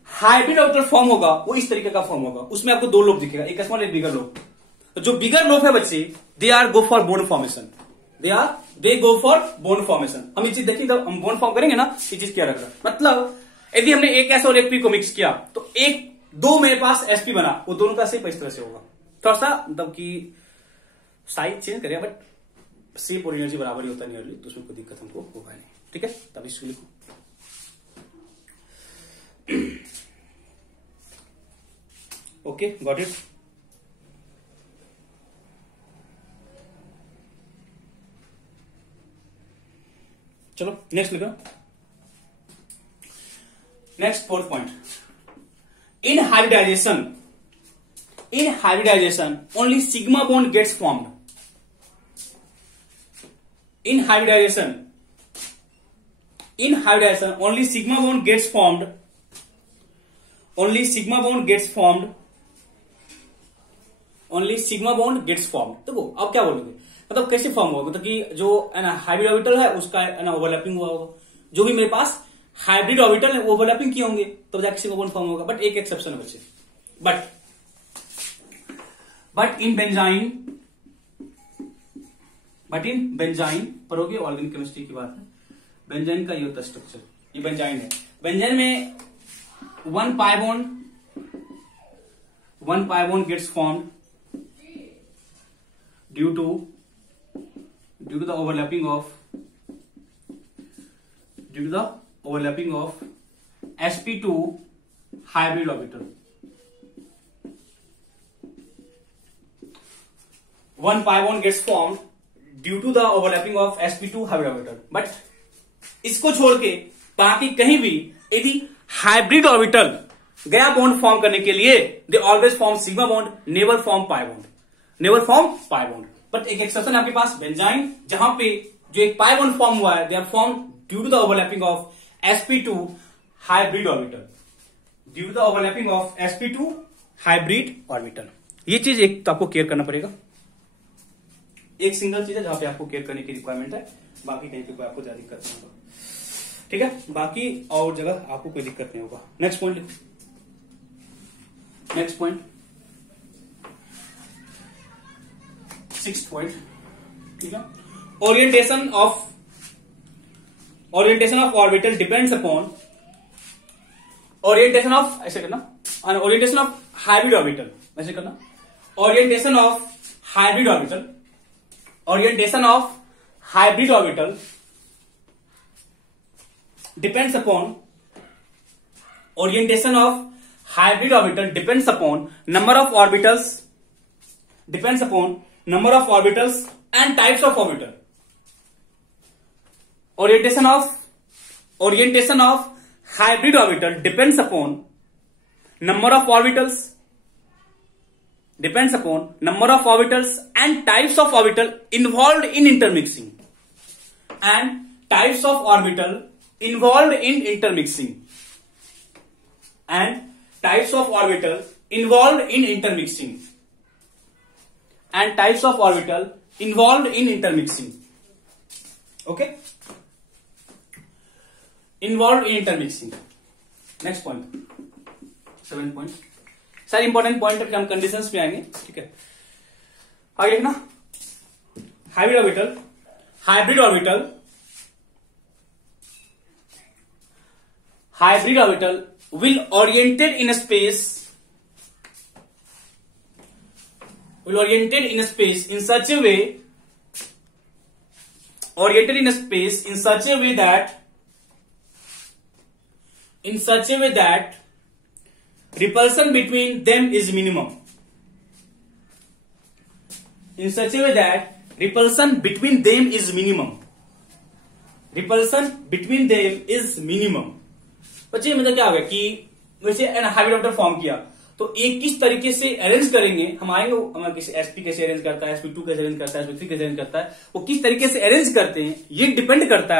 हाइब्रिड ऑर्बिटल फॉर्म होगा वो इस तरीके का फॉर्म होगा. उसमें आपको 2 लोब दिखेगा, एक स्मॉल एक बिगर लोब. तो जो बिगर लोब है बच्चे, they are go for bond formation. They go for bond formation. हम ये चीज देखिए, जब हम बोन फॉर्म करेंगे ना, ये चीज क्या रख रहा है, मतलब यदि हमने एक एस और एक पी को मिक्स किया, तो एक 2 मेरे पास sp बना, वो दोनों का शेप इस तरह से होगा. थोड़ा सा मतलब कि साइज चेंज करें, बट शेप और एनर्जी बराबर ही होता है नियरली, तो उसमें कोई दिक्कत हमको होगा नहीं. ठीक है, तब इसको लिखो. Okay, got it. चलो नेक्स्ट लिखो. Next fourth point, in hybridization, in hybridization only sigma bond gets formed. In hybridization, in hybridization only sigma bond gets formed, only sigma bond gets formed, only sigma bond gets formed. देखो अब क्या बोलोगे, मतलब कैसे form होगा, मतलब कि जो है ना हाइब्रिड ऑर्बिटल है उसका है ना ओवरलैपिंग हुआ होगा. जो भी मेरे पास हाइब्रिड ऑर्बिटल है वो ओवरलैपिंग किए होंगे, तब जाके सिग्मा बॉन्ड फॉर्म होगा. बट एक एक्सेप्शन है बच्चे, but in benzene, but in benzene पर होगी, ऑर्गेनिक केमिस्ट्री की बात है. बेंजाइन का ये होता है स्ट्रक्चर, ये बेंजाइन है. बेंजाइन में 1 pi bond gets formed due to the overlapping of sp2 hybrid orbital. 1 pi bond gets formed due to the overlapping of sp2 hybrid orbital. But इसको छोड़ के बाकी कहीं भी यदि हाइब्रिड ऑर्बिटल गया बॉन्ड फॉर्म करने के लिए, they always form sigma bond, never form pi bond, never form pi bond. But एक एक्सेप्शन है आपके पास बेंजाइन, जहां पे जो एक पाई बॉन्ड फॉर्म हुआ है, they are form due to the overlapping of sp2 hybrid orbital, due to the overlapping of sp2 hybrid orbital. ये चीज एक तो आपको केयर करना पड़ेगा. एक सिंगल चीज है जहां पे आपको केयर करने की रिक्वायरमेंट है, बाकी कहीं पे कोई आपको ज्यादा दिक्कत नहीं होगा। ठीक है, बाकी और जगह आपको कोई दिक्कत नहीं होगा। नेक्स्ट पॉइंट लिखो, नेक्स्ट पॉइंट, 6th पॉइंट। ठीक है, orientation of orbital depends upon orientation of, ऐसे करना, ओरिएंटेशन ऑफ हाइब्रिड ऑर्बिटल, ऐसे करना, orientation of hybrid orbital, orientation of hybrid orbital depends upon orientation of hybrid orbital depends upon number of orbitals and types of orbital. Orientation of hybrid orbital depends upon number of orbitals and types of orbital involved in intermixing involved in intermixing. Okay, involved in intermixing. Next point, 7th point. सारे important point हम conditions पे आएंगे। ठीक है, आगे लिखना, hybrid orbital will oriented in a space in such a way that repulsion between them is minimum. बच्चे मतलब क्या होगा कि वैसे हाइब्रिड ऑर्बिटल फॉर्म किया तो एक किस तरीके से अरेंज करेंगे, हम आएंगे हमारा किसी sp कैसे अरेंज करता है, sp2 कैसे अरेंज करता है, sp3 कैसे अरेंज करता है, वो किस तरीके से अरेंज करते हैं, ये डिपेंड करता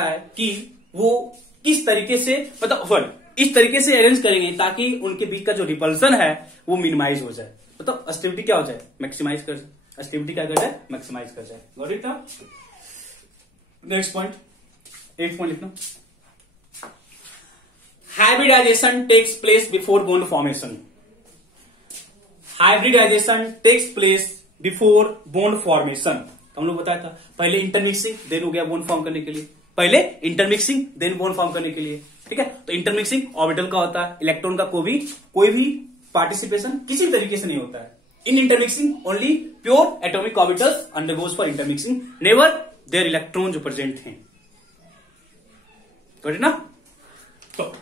है कि वो किस तरीके से, मतलब इस तरीके से अरेंज करेंगे ताकि उनके बीच का जो रिपल्सन है वो मिनिमाइज हो जाए, मतलब स्टेबिलिटी क्या हो जाए, मैक्सिमाइज कर जाए। गॉट इट ना? नेक्स्ट पॉइंट, 8th पॉइंट लिखना, hybridization takes place before bond formation. तो हम लोग बताया था पहले इंटरमिक्सिंग देन हो गया बॉन्ड फॉर्म करने के लिए, ठीक है। तो इंटरमिक्सिंग ऑर्बिटल का होता है, इलेक्ट्रॉन का कोई भी पार्टिसिपेशन किसी तरीके से नहीं होता है। In intermixing only pure atomic orbitals undergoes for intermixing, never their electron जो प्रेजेंट हैं। तो ना, तो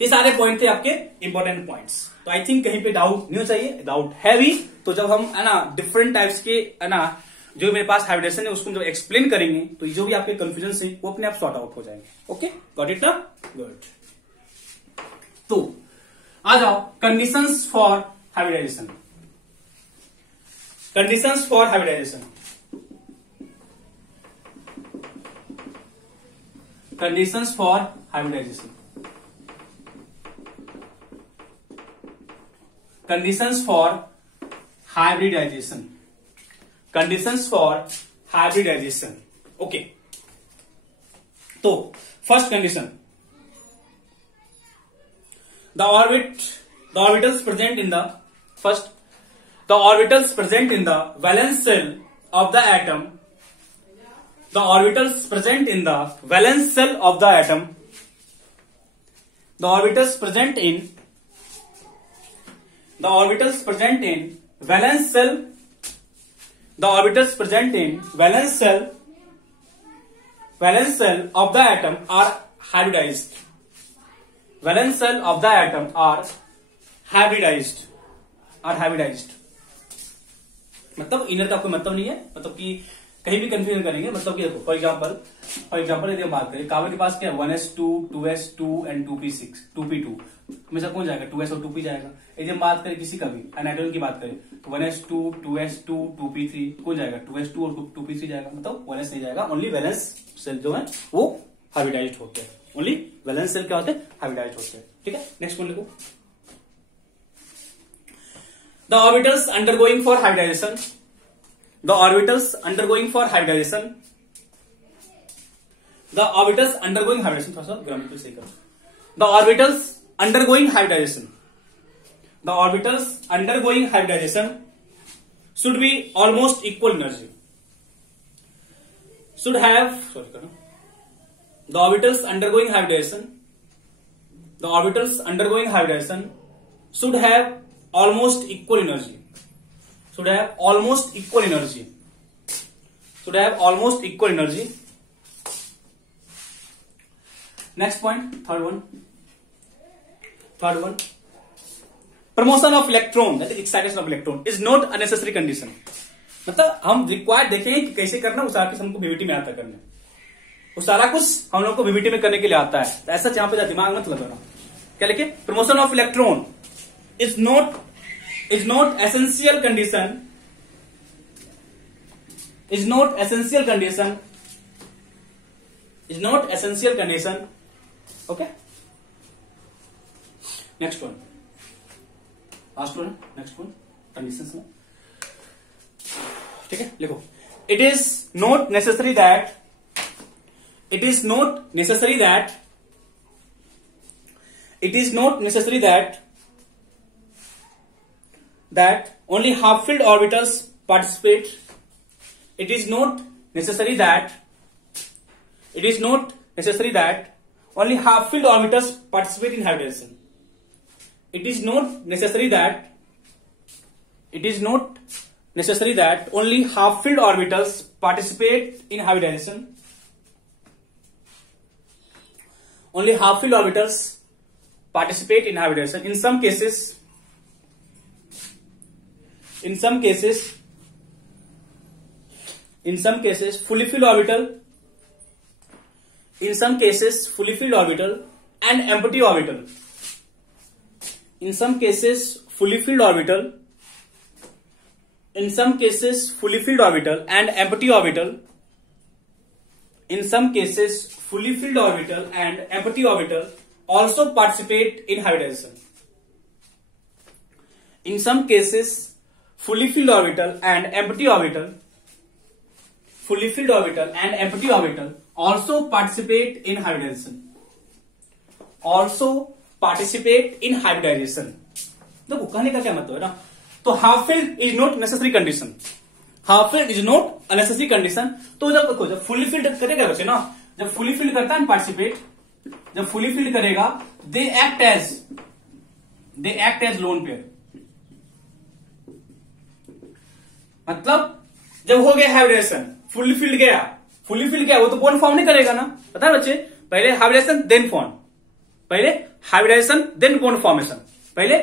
ये सारे पॉइंट थे आपके इंपॉर्टेंट पॉइंट्स। तो आई थिंक कहीं पे डाउट नहीं हो चाहिए, डाउट है भी तो जब हम है ना डिफरेंट टाइप्स के है ना जो मेरे पास हाइब्रिडेशन है उसको जब एक्सप्लेन करेंगे तो जो भी आपके कंफ्यूजन है वो अपने आप सॉर्ट आउट हो जाएंगे। ओके, गॉट इट ना? गुड। तो आ जाओ conditions for hybridization. Conditions for hybridization Conditions for hybridization. Conditions for hybridization. Conditions for hybridization. Okay. So first condition, the orbitals present in the valence shell of the atom. The orbitals present in the valence shell of the atom. The orbitals present in valence shell. The orbitals present in valence shell of the atom are hybridized. Valence shell of the atom are hybridized. मतलब inner का कोई मतलब नहीं है, मतलब कि कहीं भी कंफ्यूजन करेंगे, मतलब कि देखो फॉर एग्जांपल यदि हम बात करें कार्बन के पास क्या है 1s2 2s2 and 2p6 2p2 हमेशा कौन जाएगा 2s और 2p जाएगा। यदि हम बात करें किसी का भी नाइट्रोजन की बात करें तो 1s2 2s2 2p3 कौन जाएगा 2s2 और 2p3 जाएगा, मतलब 1s नहीं जाएगा। ओनली वैलेंस सेल जो है वो हाइब्रिडाइज्ड होते हैं, ओनली वैलेंस सेल क्या होते हैं हाइब्रिडाइज्ड होते हैं। ठीक है, नेक्स्ट पॉइंट लिखो, The orbitals undergoing for hybridization. The orbitals undergoing for hybridization. The orbitals undergoing hybridization. थोड़ा सा ग्रामेटिकल सही करो. The orbitals undergoing hybridization. The orbitals undergoing hybridization should be almost equal energy. Should have, the orbitals undergoing hybridization. The orbitals undergoing hybridization should have almost equal energy. Should have almost equal energy. Should have almost equal energy. Next point, third one. Promotion of electron, that is excitation of electron, is not a necessary condition. मतलब हम required देखेंगे कि कैसे करना, उस सारा कुछ हमको बीबीटी में आता करने, वो सारा कुछ हम लोग को बीबीटी में करने के लिए आता है. तो ऐसा यहाँ पे दिमाग मत लगाना. क्या लिखे? Promotion of electron is not essential condition. Is not essential condition. Is not essential condition. Okay, next one, last one, next one, conditions में. ठीक है, लिखो. It is not necessary that, it is not necessary that only half filled orbitals participate. It is not necessary that only half filled orbitals participate in hybridization. It is not necessary that only half filled orbitals participate in hybridization. Only half filled orbitals participate in hybridization. In some cases, fully filled orbital. In some cases, fully filled orbital and empty orbital. In some cases, fully filled orbital. In some cases, fully filled orbital and empty orbital. In some cases, fully filled orbital and empty orbital also participate in hybridization. In some cases, fully filled orbital and empty orbital also participate in hybridization. देखो कहने का क्या मतलब है ना. तो half field is not necessary condition. Half field is not unnecessary condition. तो जब फुली फील्ड करेगा बच्चे ना, जब फुली फील्ड करता है पार्टिसिपेट, जब फुली फील्ड करेगा they act as lone pair. मतलब जब हो गया हाइब्रिडेशन, फुली फील्ड गया वो तो बॉन्ड फॉर्म नहीं करेगा ना. पता है बच्चे, पहले हाइब्रिडेशन देन बॉन्ड, पहले हाइब्रिडाइजेशन देन बॉन्ड फॉर्मेशन, पहले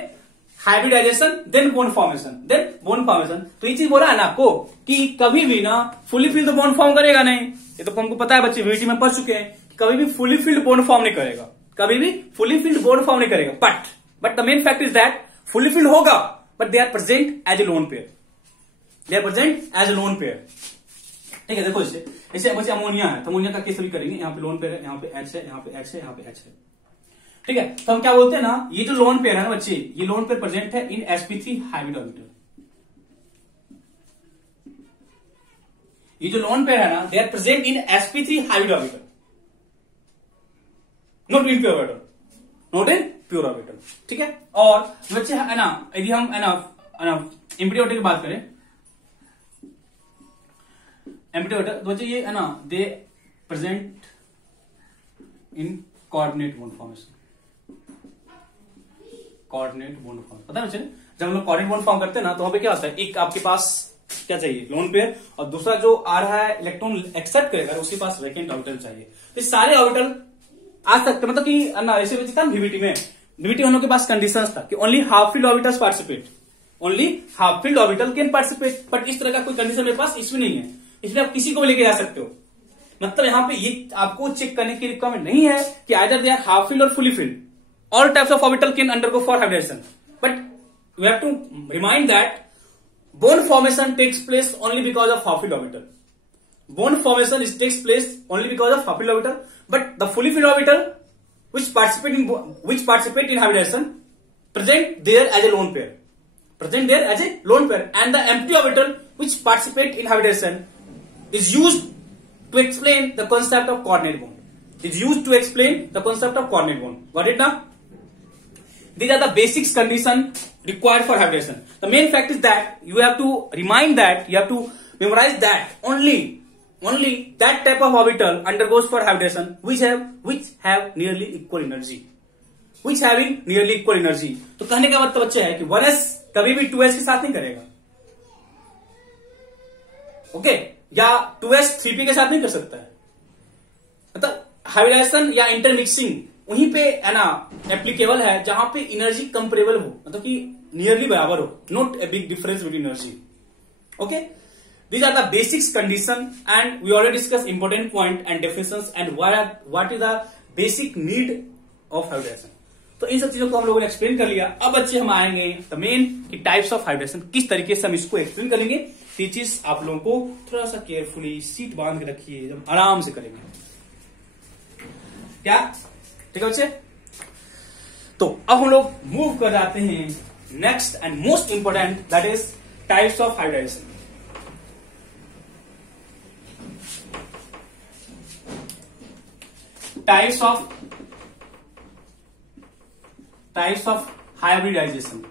hybridization then bond formation, then bond formation. तो ये चीज बोला है ना आपको कि कभी भी ना फुली फील्ड तो बॉन्ड फॉर्म करेगा नहीं. ये तो हमको पता है, बच्चे वीटी में पढ़ चुके हैं कि कभी भी फुली फील्ड बॉन्ड फॉर्म नहीं करेगा, कभी भी फुली फील्ड बॉन्ड फॉर्म नहीं करेगा. But the main fact is that fully filled होगा but they are present as a lone pair. ठीक है, देखो ऐसे बच्चे अमोनिया है, तो अमोनिया का केस भी करेंगे. यहाँ पे लोन पेयर है, यहाँ पे एच है, यहाँ पे एच है, यहाँ पे एच है. ठीक है, तो हम क्या बोलते हैं ना, ये जो लोन पेयर है ना बच्चे, ये लोन पेयर प्रेजेंट है इन sp3 हाइब्रिड ऑर्बिटल. ये जो लोन पेयर है ना, they are present in sp3 hybrid orbital, not in pure orbital. ठीक है, और बच्चे है ना, यदि हम है ना एम्प्टी ऑर्बिटल की बात करें, एम्प्टी ऑर्बिटल तो बच्चे ये है ना, दे present in coordinate bond formation. Coordinate bond form पता है, जब हम लोग कोऑर्डिनेट बॉन्ड फॉर्म करते हैं ना, तो वहां पे क्या होता है, एक आपके पास क्या चाहिए, लोन पेयर, और दूसरा जो आ रहा है इलेक्ट्रॉन एक्सेप्ट करेगा उसके पास वैकेंट ऑर्बिटल चाहिए. तो सारे ऑर्बिटल आ सकते, मतलब कि ऐसे बच्चे था बीबीटी में, बीबीटी हम लोग के पास कंडीशंस था कि only half field orbitals participate, only half filled orbital can participate. But इस तरह का कोई कंडीशन मेरे पास इसमें नहीं है, इसलिए आप किसी को भी लेके जा सकते हो. मतलब यहाँ पे ये आपको चेक करने की रिक्वायरमेंट नहीं है कि either they are half filled और fully filled. All types of orbital can undergo for hybridization, but we have to remind that bond formation takes place only because of half filled orbital. Bond formation takes place only because of half filled orbital, but the fully filled orbital which participate in hybridization present there as a lone pair. present there as a lone pair, and the empty orbital which participate in hybridization is used to explain the concept of coordinate bond. Is used to explain the concept of coordinate bond. Got it now? These are the basics condition required for hybridization. The main fact is that you have to remind that, you have to memorize that only that type of orbital undergoes for hybridization which have nearly equal energy. Which having nearly equal energy. तो कहने का मतलब अच्छा है कि 1s कभी भी 2s के साथ नहीं करेगा. ओके, या 2s 3p के साथ नहीं कर सकता है. मतलब हाइब्रिडाइजेशन या इंटरमिक्सिंग वहीं पे है ना एप्लीकेबल है जहां पे एनर्जी कंपेरेबल हो, मतलब कि नियरली बराबर हो, not a big difference between energy. Okay, these are the basics condition and we already discussed important point and definitions and what is the basic need of hybridization. तो इन सब चीजों को हम लोगों ने एक्सप्लेन कर लिया. अब बच्चे हम आएंगे द मेन की टाइप्स ऑफ हाइब्रिडेशन, किस तरीके से हम इसको एक्सप्लेन करेंगे. ये चीज आप लोगों को थोड़ा सा केयरफुली सीट बांध के रखिए, एकदम आराम से करेंगे. क्या ठीक है बच्चे? तो अब हम लोग मूव कर जाते हैं next and most important, that is types of hybridization. Types of hybridization.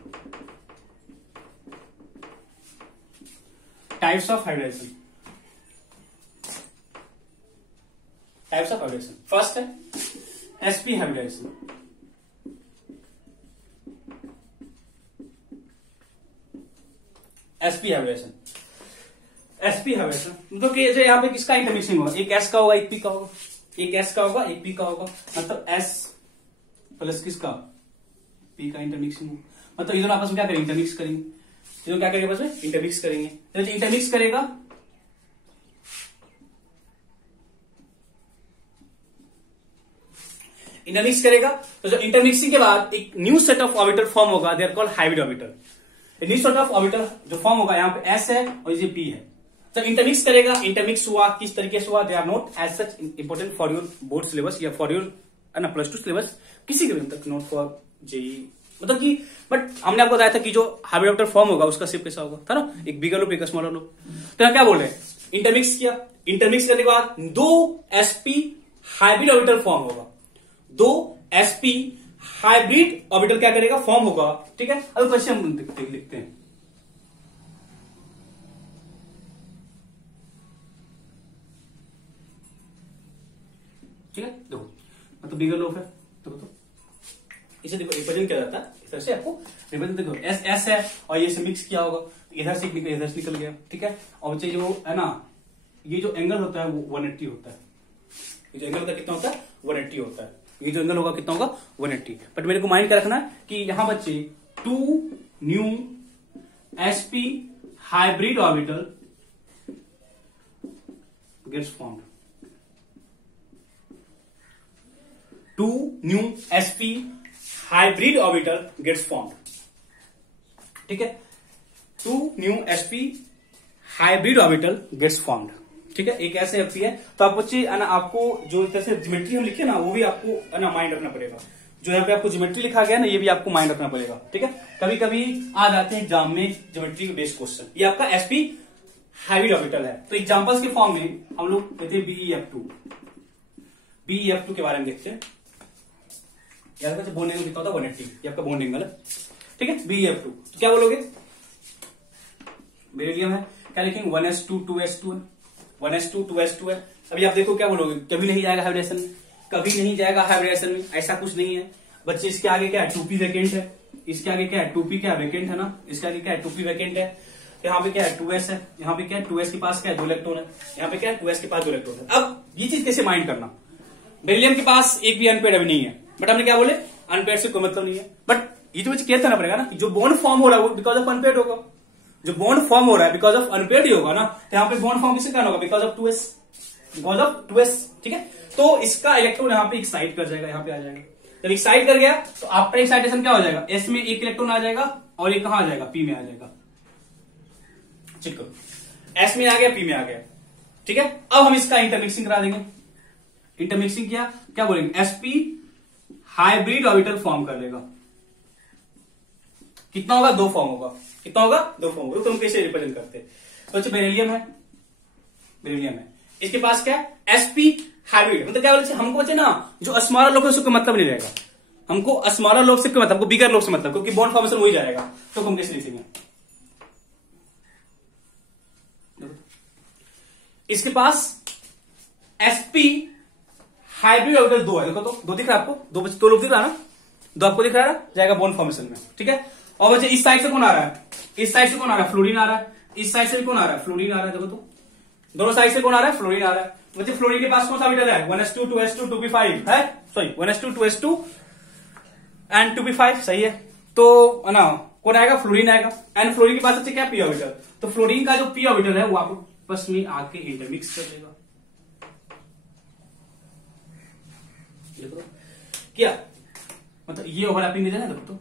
Types of hybridization. Types of hybridization. First है sp hybridization. sp hybridization. sp hybridization मतलब कि जैसे यहाँ पे किसका इंटरमिक्सिंग होगा, एक s का होगा एक p का होगा, एक s का होगा एक p का होगा, मतलब s प्लस किसका p का इंटरमिक्सिंग होगा. मतलब इधर आपस में क्या करेंगे, इंटरमिक्स करेंगे. इधर क्या करेंगे, आपस में इंटरमिक्स करेंगे. तो इंटरमिक्स करेगा तो जो इंटरमिक्सिंग के बाद एक new set of orbital form होगा, they are called hybrid orbital. New set of orbital जो फॉर्म होगा, यहाँ पे s है और ये p है. तो इंटरमिक्स करेगा, इंटरमिक्स हुआ किस तरीके से हुआ, they are not as such important for your board syllabus या फॉर योर +2 सिलेबस, किसी के भी तक, नॉट फॉर जेई. मतलब कि बट हमने आपको बताया था कि जो हाइब्रिड ऑर्बिटल फॉर्म होगा उसका शेप कैसा होगा, था ना, एक बिगर लूप एक स्मॉलर लूप. तो यहाँ क्या बोल रहे हैं, इंटरमिक्स किया, इंटरमिक्स करने के बाद 2 sp हाइब्रिड ऑर्बिटल फॉर्म होगा. 2 sp हाइब्रिड ऑर्बिटल क्या करेगा, फॉर्म होगा. ठीक है, अब क्वेश्चन हम लिखते हैं. ठीक है, देखो मतलब बिगर लूप है तो इसे देखो रिप्रेजेंट किया जाता है इस तरह से. आपको रिप्रेजेंट देखो एस है और ये से मिक्स किया होगा, इधर से निकल गया. ठीक है, और बच्चे जो है ना, ये जो एंगल होता है वो 180 होता है. ये जो एंगल होता है कितना होता है, 180 होता है. ये जो एंगल होगा कितना होगा, 180. बट मेरे को माइंड क्या रखना है कि यहां बच्चे 2 new sp hybrid orbital gets formed. 2 new sp hybrid orbital gets formed. ठीक है, 2 new sp hybrid orbital gets formed. ठीक है, एक ऐसे sp है. तो आप बच्चे आपको जो इस तरह से ज्योमेट्री हम लिखे ना, वो भी आपको माइंड रखना पड़ेगा. जो यहाँ पे आपको ज्योमेट्री लिखा गया ना, ये भी आपको माइंड रखना पड़ेगा. ठीक है, कभी कभी आ जाते हैं एग्जाम में ज्योमेट्री बेस्ड क्वेश्चन. ये आपका sp हाइब्रिड ऑर्बिटल है. तो एग्जाम्पल्स के फॉर्म में हम लोग कहते हैं BeF2 के बारे में देखते हैं. बॉन्ड एंगल कितना होता है, 180. ये आपका बॉन्ड एंगल है. ठीक है, BeF2. तो क्या बोलोगे, बेरिलियम है, क्या लिखेंगे, 1s2 2s2 है, 1s2 2s2 है. अभी आप देखो क्या बोलोगे, कभी नहीं जाएगा हाइब्रिडेशन में, कभी नहीं जाएगा हाइब्रिडेशन में, ऐसा कुछ नहीं है बच्चे. इसके आगे क्या है, 2p वैकेंट है. इसके आगे क्या है, 2p क्या वैकेंट है ना, इसके आगे क्या है, 2p वैकेंट है. यहाँ पे क्या है, 2s है. यहाँ पे क्या है, 2s के पास क्या है, 2 इलेक्ट्रॉन है. यहाँ पे क्या है, 2s के पास 2 इलेक्ट्रॉन है. अब ये चीज कैसे माइंड करना, बेरिलियम के पास एक भी अनपेड अभी नहीं है. बट हमने क्या बोले, अनपेड से कोई मतलब नहीं है. बट ये तो मुझे क्लियर करना पड़ेगा ना कि जो बॉन्ड फॉर्म हो रहा है वो बिकॉज ऑफ अनपेड होगा. जो बॉन्ड फॉर्म हो रहा है बिकॉज ऑफ अनपेड ही होगा ना. तो यहाँ पे बॉन्ड फॉर्म किसके कारण होगा, because of 2s. Because of 2s. ठीक है, तो इसका इलेक्ट्रॉन यहाँ पे एक्साइट कर जाएगा, यहाँ पे आ जाएगा. जब एक्साइट कर गया तो आफ्टर एक्साइटेशन क्या हो जाएगा, s में एक इलेक्ट्रॉन आ जाएगा और ये कहां आ जाएगा, p में आ जाएगा. चेक करो, s में आ गया, p में आ गया. ठीक है, अब हम इसका इंटरमिक्सिंग करा देंगे. इंटरमिक्सिंग किया, क्या बोलेंगे, sp हाइब्रिड ऑर्बिटल फॉर्म कर लेगा. कितना होगा, 2 फॉर्म होगा. कितना होगा 2 फॉर्म होगा। तो हम कैसे रिप्रेजेंट करते हैं? तो बच्चे बेरिलियम है, इसके पास क्या है sp हाइब्रिड, मतलब क्या बोलते हैं हमको बच्चे ना जो स्मॉलर लोग है उसको मतलब नहीं रहेगा, हमको स्मॉलर लोग से मतलब, हमको बिगर लोग से मतलब, क्योंकि बॉन्ड फॉर्मेशन वही जाएगा। तो हम कैसे लिखेंगे? इसके पास sp हाइब्रिड ऑर्बिटल 2 है, देखो तो 2 दिख रहा है आपको, 2 बच्चे 2 लोग दिख रहा है ना, 2 आपको दिख रहा है, जाएगा बॉन्ड फॉर्मेशन में, ठीक है। और बच्चे इस साइड से कौन आ रहा है? इस साइड से कौन आ रहा है? फ्लोरीन आ रहा है। इस साइड से कौन आ रहा है? फ्लोरीन आ रहा है। देखो तो दोनों साइड से कौन आ रहा है? फ्लोरीन आ रहा है। बच्चे फ्लोरीन के पास कौन सा ऑर्बिटल है? 1s2 2s2 2p5 है, sorry 1s2 2s2 and 2p5, सही है। तो ना कौन आएगा? फ्लोरीन आएगा। एंड फ्लोरीन के पास अच्छा क्या पी ऑर्बिटल, तो फ्लोरीन का जो पी ऑर्बिटल है वो आपस में आके इंटरमिक्स कर देगा। देखो क्या मतलब ये ओवरलैपिंग नहीं है, देखो तो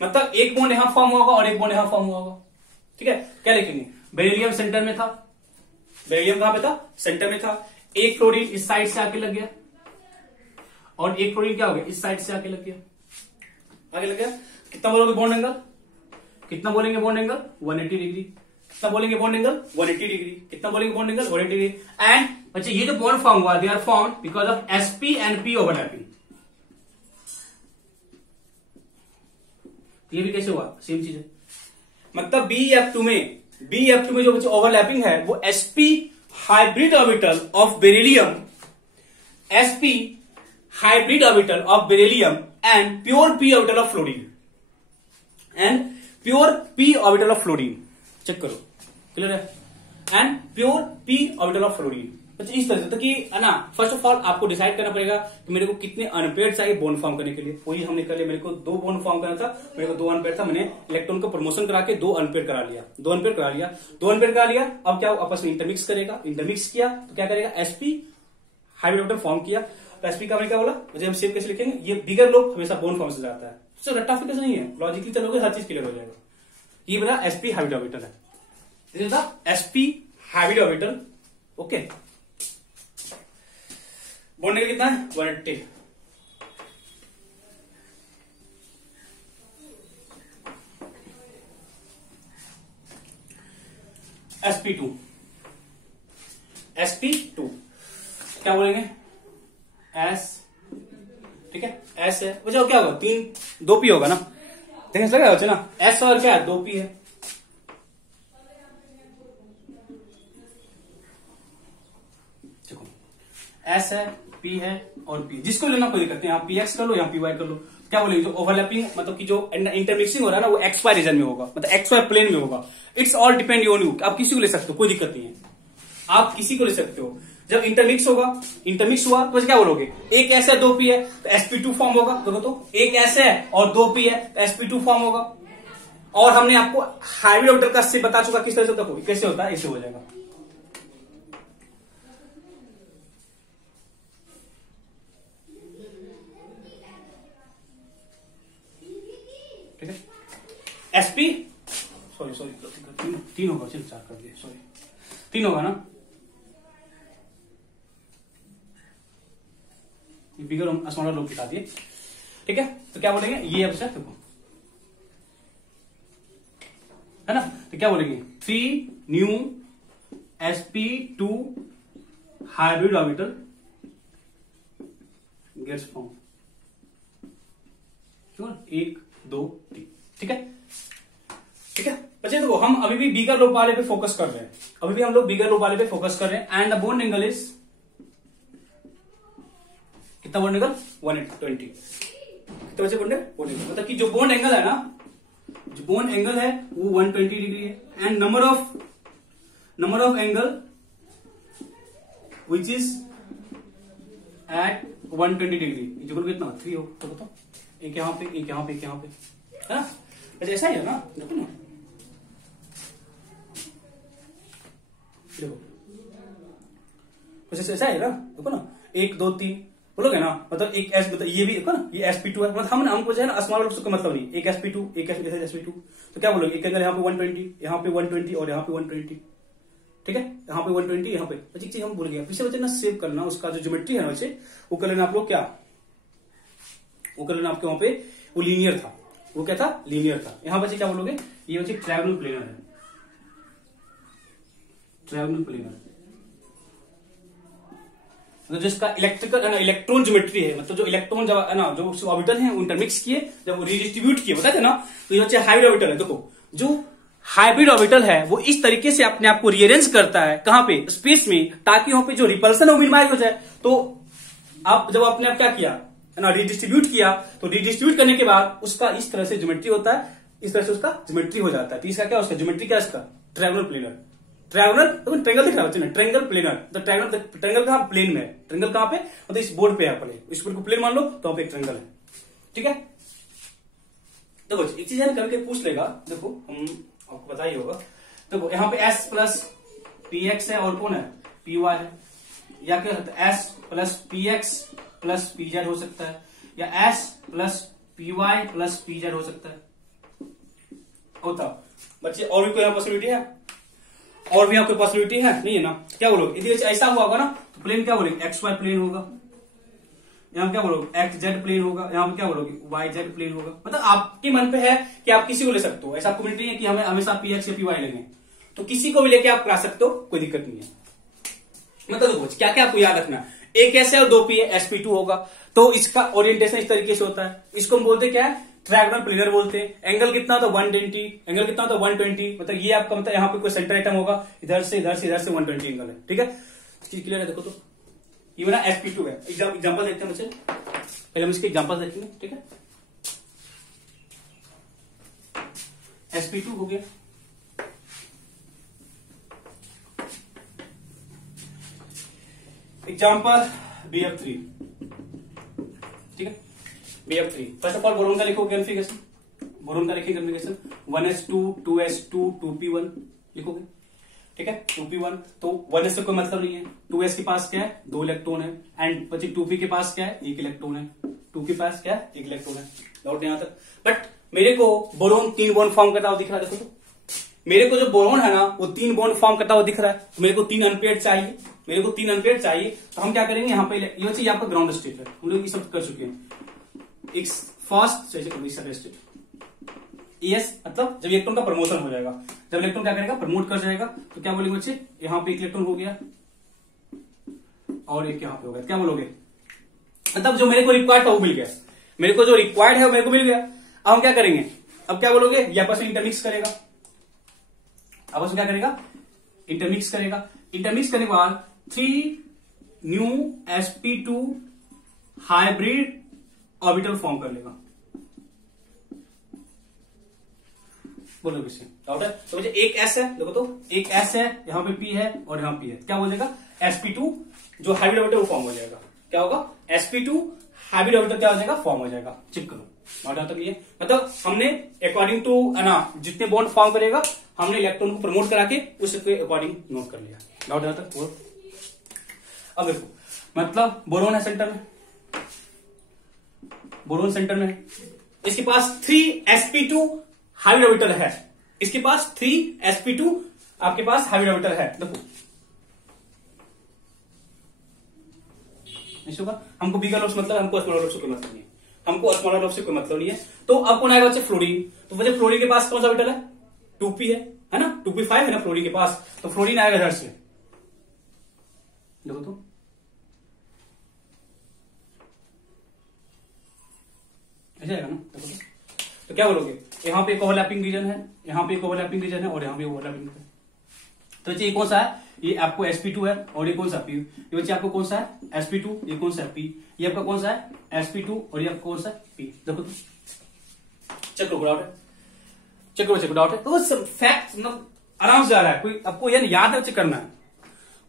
मतलब एक बॉन्ड यहां फॉर्म होगा और एक बॉन्ड यहां फॉर्म होगा, ठीक है। क्या लिखेंगे? बेरिलियम सेंटर में था, बेरिलियम कहां पे था? सेंटर में था। एक फ्लोरीन इस साइड से आके लग गया और एक फ्लोरीन क्या हो गया? इस साइड से आके लग गया, आगे लग गया। कितना बोलोगे बॉन्ड एंगल? कितना बोलेंगे बॉन्ड एंगल? 180 डिग्री। कितना बोलेंगे बॉन्ड एंगल? 180 डिग्री। कितना बोलेंगे बॉन्ड एंगल? 180 डिग्री। एंड अच्छा ये जो बॉन्ड फॉर्म हुआ, they are formed because of sp and p overlapping. ये भी कैसे हुआ? सेम चीज है, मतलब BF2 में जो बच्चे ओवरलैपिंग है वो sp hybrid orbital of beryllium, sp hybrid orbital of beryllium and pure p orbital of fluorine, and pure p orbital of fluorine. Check करो, क्लियर है? And pure p orbital of fluorine. अच्छा इस तरह से, तो कि ना फर्स्ट ऑफ ऑल आपको डिसाइड करना पड़ेगा कि मेरे को कितने अनपेयर चाहिए बॉन्ड फॉर्म करने के लिए। वही हमने कर लिया, मेरे को 2 बॉन्ड फॉर्म करना था, मेरे को 2 अनपेयर था, मैंने इलेक्ट्रॉन को प्रमोशन करा के 2 अनपेयर करा लिया, 2 अनपेयर करा लिया, 2 अनपेयर करा लिया। अब क्या आपस में इंटरमिक्स करेगा, इंटरमिक्स किया तो क्या करेगा? sp हाइब्रिड ऑर्बिटल फॉर्म किया। तो sp का मैंने क्या बोला, मुझे हम सेव कैसे लिखेंगे? ये बिगर लोग हमेशा बॉन्ड फॉर्म से जाता है, उससे रट्टा फिक्स नहीं है, लॉजिकली चलोगे हर चीज क्लियर हो जाएगा। ये बोला sp हाइब्रिड ऑर्बिटल है, this is the sp hybrid orbital, okay. Bond angle कितना है? 180। sp2 क्या बोलेंगे? s, ठीक है, s है बच्चों, क्या होगा? 2p होगा ना, देखिए लगा बच्चे ना, s और क्या है? 2p है। देखो s है, p है और p, जिसको लेना कोई दिक्कत नहीं, आप px कर लो या py कर लो। क्या बोलेंगे? जो ओवरलैपिंग मतलब कि जो इंटरमिक्सिंग हो रहा है ना वो xy रीजन में होगा, मतलब xy प्लेन में होगा। It's all depend on you, आप किसी को ले सकते हो, कोई दिक्कत नहीं है, आप किसी को ले सकते हो। जब इंटरमिक्स होगा, इंटरमिक्स हुआ तो क्या बोलोगे? एक s है 2p है तो sp2 फॉर्म होगा। देखो तो एक s है और 2p है तो sp2 फॉर्म होगा। और हमने आपको हाइब्रिड ऑर्बिटल का से बता चुका किस तरह से होता है, कैसे होता है, ऐसे हो जाएगा। ठीक है, sp सॉरी 3 होगा, चल 4 कर दिए, सॉरी 3 होगा ना, बिगर हम स्मॉलर लोग दिखा दिए, ठीक है। तो क्या बोलेंगे? ये अब देखो है ना, तो क्या बोलेंगे? 3 new sp2 hybrid orbital gets form, 1 2 3, ठीक है, ठीक है बच्चे। देखो हम अभी भी बिगर लोब वाले पे फोकस कर रहे हैं, अभी भी हम लोग बिगर लोब वाले पे फोकस कर रहे हैं। And the bond angle is कितना? Bond angle 120। कितना बच्चे बॉन्ड एंगल? मतलब कि जो बॉन्ड एंगल है ना, जो बॉन्ड एंगल है वो 120 डिग्री है। And number of angle which is at 120 degree equal कितना? 3 हो। तो बताओ, एक यहां पे, एक यहां पे, एक यहां पे, है ना? अच्छा ऐसा ही है ना, देखो ना, देखो कुछ ऐसा है ना, देखो ना, 1 2 3 बोलोगे ना, मतलब एक एस, मतलब ये भी देखो ना, ये sp2 है, मतलब हमको जो है ना स्मॉल का मतलब नहीं, एक sp2 एक sp2, तो क्या बोलोगे? एक एंगल यहाँ पे 120, यहाँ पे 120 और यहाँ पे 120, ठीक है, यहाँ पे 120, यहाँ पे। बच्चे एक चीज हम भूल गए, पीछे बच्चे ना सेव करना उसका जो ज्योमेट्री है बच्चे, वो कर लेना आप लोग, क्या वो कर लेना आपके वहां पे, वो लीनियर था, वो क्या था, लीनियर था। यहां बच्चे क्या बोलोगे, ये बच्चे ट्रायंगुलर प्लेनर है, ट्रायंगुलर प्लेनर। तो जिसका इलेक्ट्रिकल इलेक्ट्रॉन ज्योमेट्री है, मतलब जो इलेक्ट्रॉन जब है ना जो ऑर्बिटल है इंटरमिक्स किए, जब वो रिडिस्ट्रीब्यूट किए, बताते ना, तो ये बच्चे हाइब्रिड ऑर्बिटल है। देखो जो हाइब्रिड ऑर्बिटल है वो इस तरीके से अपने आप को रीअरेंज करता है, कहां पे, स्पेस में, ताकि वहां पे जो रिपल्सन है वो मिनिमाइज हो जाए। तो आप जब आपने आप क्या किया है ना, रिडिस्ट्रीब्यूट किया, तो रिडिस्ट्रीब्यूट करने के बाद उसका इस तरह से ज्योमेट्री होता है, इस तरह से उसका ज्योमेट्री हो जाता है। तो इसका क्या, उसका ज्योमेट्री क्या, इसका ट्रायंगुलर प्लेनर। ट्रायंगुलर तो ट्रायंगल दिख रहा है ट्रायंगल प्लेनर, तो ट्रायंगल कहां, प्लेन में। ट्रायंगल कहां पे, मतलब इस बोर्ड पे है, अपने इस बोर्ड को प्लेन मान लो, तो वहां पे एक ट्रायंगल है, ठीक है। देखो एक चीज है ना, करके पूछ लेगा, देखो हम आपको पता ही होगा। देखो यहाँ पे s प्लस पी एक्स है और कौन है, पी वाई है, या क्या होता है s plus P X plus P Z हो सकता है, या s plus P Y plus P Z हो सकता है। होता बच्चे और भी कोई पॉसिबिलिटी है, और भी यहाँ कोई पॉसिबिलिटी है नहीं है ना, क्या बोलोगे, यदि ऐसा हुआ होगा ना, तो प्लेन क्या बोलोगे, एक्स वाई प्लेन होगा, यहाँ क्या बोलोगे एक्स जेड प्लेन होगा, यहाँ पे क्या बोलोगे वाई जेड प्लेन होगा। मतलब आपके मन पे है कि आप किसी को ले सकते हो, ऐसा आपको नहीं है कि हमें हमेशा पी एक्स या पी वाई लेंगे, तो किसी को भी लेके आप करा सकते हो, कोई दिक्कत नहीं है। मतलब देखो क्या क्या आपको याद रखना है, एक एस है और दो पी है, sp2 होगा, तो इसका ओरिएंटेशन इस तरीके से होता है, इसको हम बोलते क्या है, ट्रायंगुलर प्लेनर बोलते हैं। एंगल कितना होता है 120, एंगल कितना होता है 120, मतलब ये आपका मतलब यहाँ पे कोई सेंटर आइटम होगा, इधर से इधर से इधर से 120 एंगल है, ठीक है। चीज क्लियर है, देखो तो ये मेरा sp2 है। एग्जाम्पल देखते हैं बच्चे, पहले हम इसके एग्जाम्पल देखेंगे, ठीक है। sp2 हो गया, एग्जाम्पल BF3, ठीक है। BF3 first of all boron का लिखोगे कॉन्फ़िगरेशन, बोरोन का लिखेंगे कॉन्फ़िगरेशन 1s2 2s2 2p1 लिखोगे, ठीक है। 2p1 तो 1s से कोई मतलब नहीं है, 2s के पास क्या है, 2 इलेक्ट्रॉन है, एंड बच्चे 2p के पास क्या है, 1 इलेक्ट्रॉन है, 2 के पास क्या है, 1 इलेक्ट्रॉन है। डाउट यहां तक। बट मेरे को बोरोन 3 बॉन्ड फॉर्म करता हुआ दिख रहा है, देखो तो मेरे को जो बोरोन है ना वो 3 बॉन्ड फॉर्म करता हुआ दिख रहा है, तो मेरे को 3 अनपेयर्ड चाहिए, मेरे को 3 अनपेयर्ड चाहिए। तो हम क्या करेंगे, यहाँ पे ये बच्चे आपका ग्राउंड स्टेट है, हम लोग ये सब कर चुके हैं। एक फर्स्ट स्टेट ES मतलब जब इलेक्ट्रॉन का प्रमोशन हो जाएगा, जब इलेक्ट्रॉन क्या करेगा, प्रमोट कर जाएगा, तो क्या बोलेंगे बच्चे, यहाँ पे 1 इलेक्ट्रॉन हो गया और एक यहाँ पे हो गया, क्या बोलोगे, मतलब जो मेरे को रिक्वायर्ड था वो मिल गया, मेरे को जो रिक्वायर्ड है वो मेरे को मिल गया। अब हम क्या करेंगे, अब क्या बोलोगे, ये आपस में इंटरमिक्स करेगा, आपस में क्या करेगा, इंटरमिक्स करेगा। इंटरमिक्स करने के बाद 3 new sp2 hybrid orbital form कर लेगा। बोलो किसी डाउट है, तो मुझे एक s है, देखो तो एक s है, यहाँ पे p है और यहाँ p है, क्या हो जाएगा, sp2 जो हाइब्रिड ऑर्बिटल वो फॉर्म हो जाएगा, क्या होगा, sp2 हाइब्रिड ऑर्बिटल क्या हो जाएगा, फॉर्म हो जाएगा। चेक करो डाउट तक ये, मतलब हमने अकॉर्डिंग टू ना जितने बॉन्ड फॉर्म करेगा हमने इलेक्ट्रॉन को प्रमोट करा के उसके अकॉर्डिंग नोट कर लिया। डाउट यहां तक वो। अब देखो मतलब बोरोन है सेंटर में, बोरोन सेंटर में है, इसके पास 3 sp2 हाइब्रिड ऑर्बिटल है, इसके पास 3 sp2 आपके पास हाइब्रिड ऑर्बिटल है। देखो होगा, हमको बिगर लॉस मतलब, हमको स्मॉलर लॉस से कोई मतलब नहीं है, हमको स्मॉलर लॉस से कोई मतलब नहीं है। तो अब कौन आएगा बच्चे, फ्लोरीन। तो बच्चे फ्लोरीन के पास कौन सा ऑर्बिटल है, 2p है ना, 2p5 है ना फ्लोरीन के पास, तो फ्लोरीन आएगा इधर से, देखो तो ऐसे आएगा ना, देखो तो क्या बोलोगे, यहाँ पे एक ओवरलैपिंग रीजन है, यहाँ पे एक ओवरलैपिंग रीजन है और यहाँ पे ओवरलैपिंग है। तो ये कौन सा है, ये आपको sp2 है और ये कौन सा p, ये बच्चे आपको कौन सा है sp2, ये कौन सा है p, ये आपका कौन सा है sp2 और ये आपका कौन सा है p। देखो तो चेक करो डाउट है, चेक करो चेक डाउट है, तो फैक्ट मतलब आराम से जा रहा है, कोई आपको ये याद है करना है,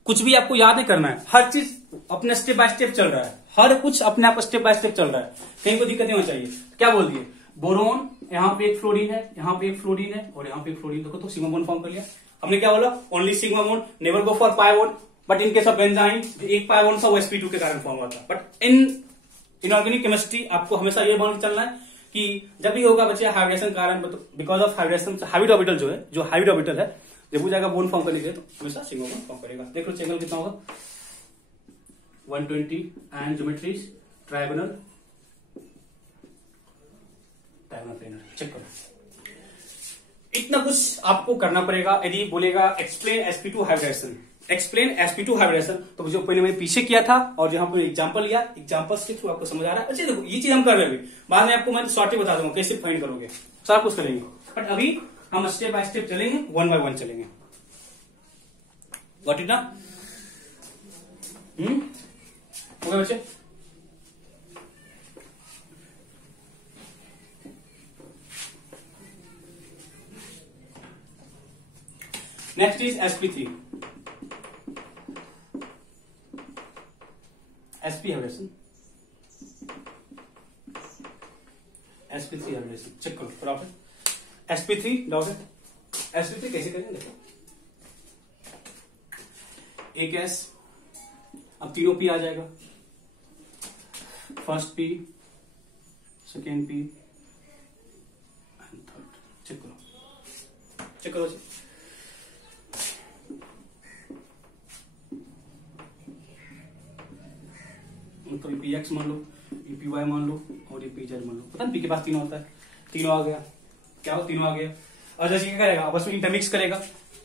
कुछ भी आपको याद नहीं करना है, हर चीज अपने स्टेप बाय स्टेप चल रहा है, हर कुछ अपने आप स्टेप बाय स्टेप चल रहा है, कहीं कोई दिक्कत नहीं होनी चाहिए। क्या बोल दिए, बोरोन यहाँ पे एक फ्लोरीन है, यहाँ पे एक फ्लोरीन है और यहाँ पे एक फ्लोरीन, देखो तो सिग्मा बॉन्ड फॉर्म कर लिया हमने। क्या बोला, only sigma bond, never go for pi bond, but in case of benzene एक पाई बॉन्ड सा वो sp2 के कारण फॉर्म हुआ था। बट इन इनऑर्गेनिक केमिस्ट्री आपको हमेशा ये मान के चलना है कि जब भी होगा बच्चे हाइब्रिडेशन कारण, because of hybridization, hybrid orbital जो है, जो हाइब्रिड ऑर्बिटल है जब वो जाएगा बॉन्ड फॉर्म करने के लिए, तो हमेशा सिग्मा बॉन्ड फॉर्म करेगा। देख लो एंगल कितना होगा 120 and geometry triangular, diagonal planar. Check करो, इतना कुछ आपको करना पड़ेगा। यदि बोलेगा explain sp2 hybridisation, explain sp2 hybridisation, तो जो पहले मैंने पीछे किया था और यहाँ पर एग्जांपल लिया, एग्जांपल्स के थ्रू आपको समझ आ रहा है। अच्छा देखो, ये चीज हम कर रहे हैं, बाद में आपको मैं शॉर्ट बता दूंगा कैसे फाइंड करोगे, सारा कुछ करेंगे। बट अभी हम स्टेप बाय स्टेप चलेंगे, 1 बाय 1 चलेंगे। गॉट इट ना? ओके बच्चे, next is sp3, sp hybridization, sp3 hybridization. Check करो फटाफट, sp3 डाउट है, sp3 कैसे करेंगे देखो, एक s, अब तीनों p आ जाएगा, first p, second p and third. Check करो, चेक करो, तो ये px मान लो, ये py मान लो और ये pz मान लो। पता नहीं p के पास तीनों होता है, तीनों आ गया, क्या हो, तीनों आ गया। और जैसे क्या करेगा, आपस में इंटरमिक्स करेगा,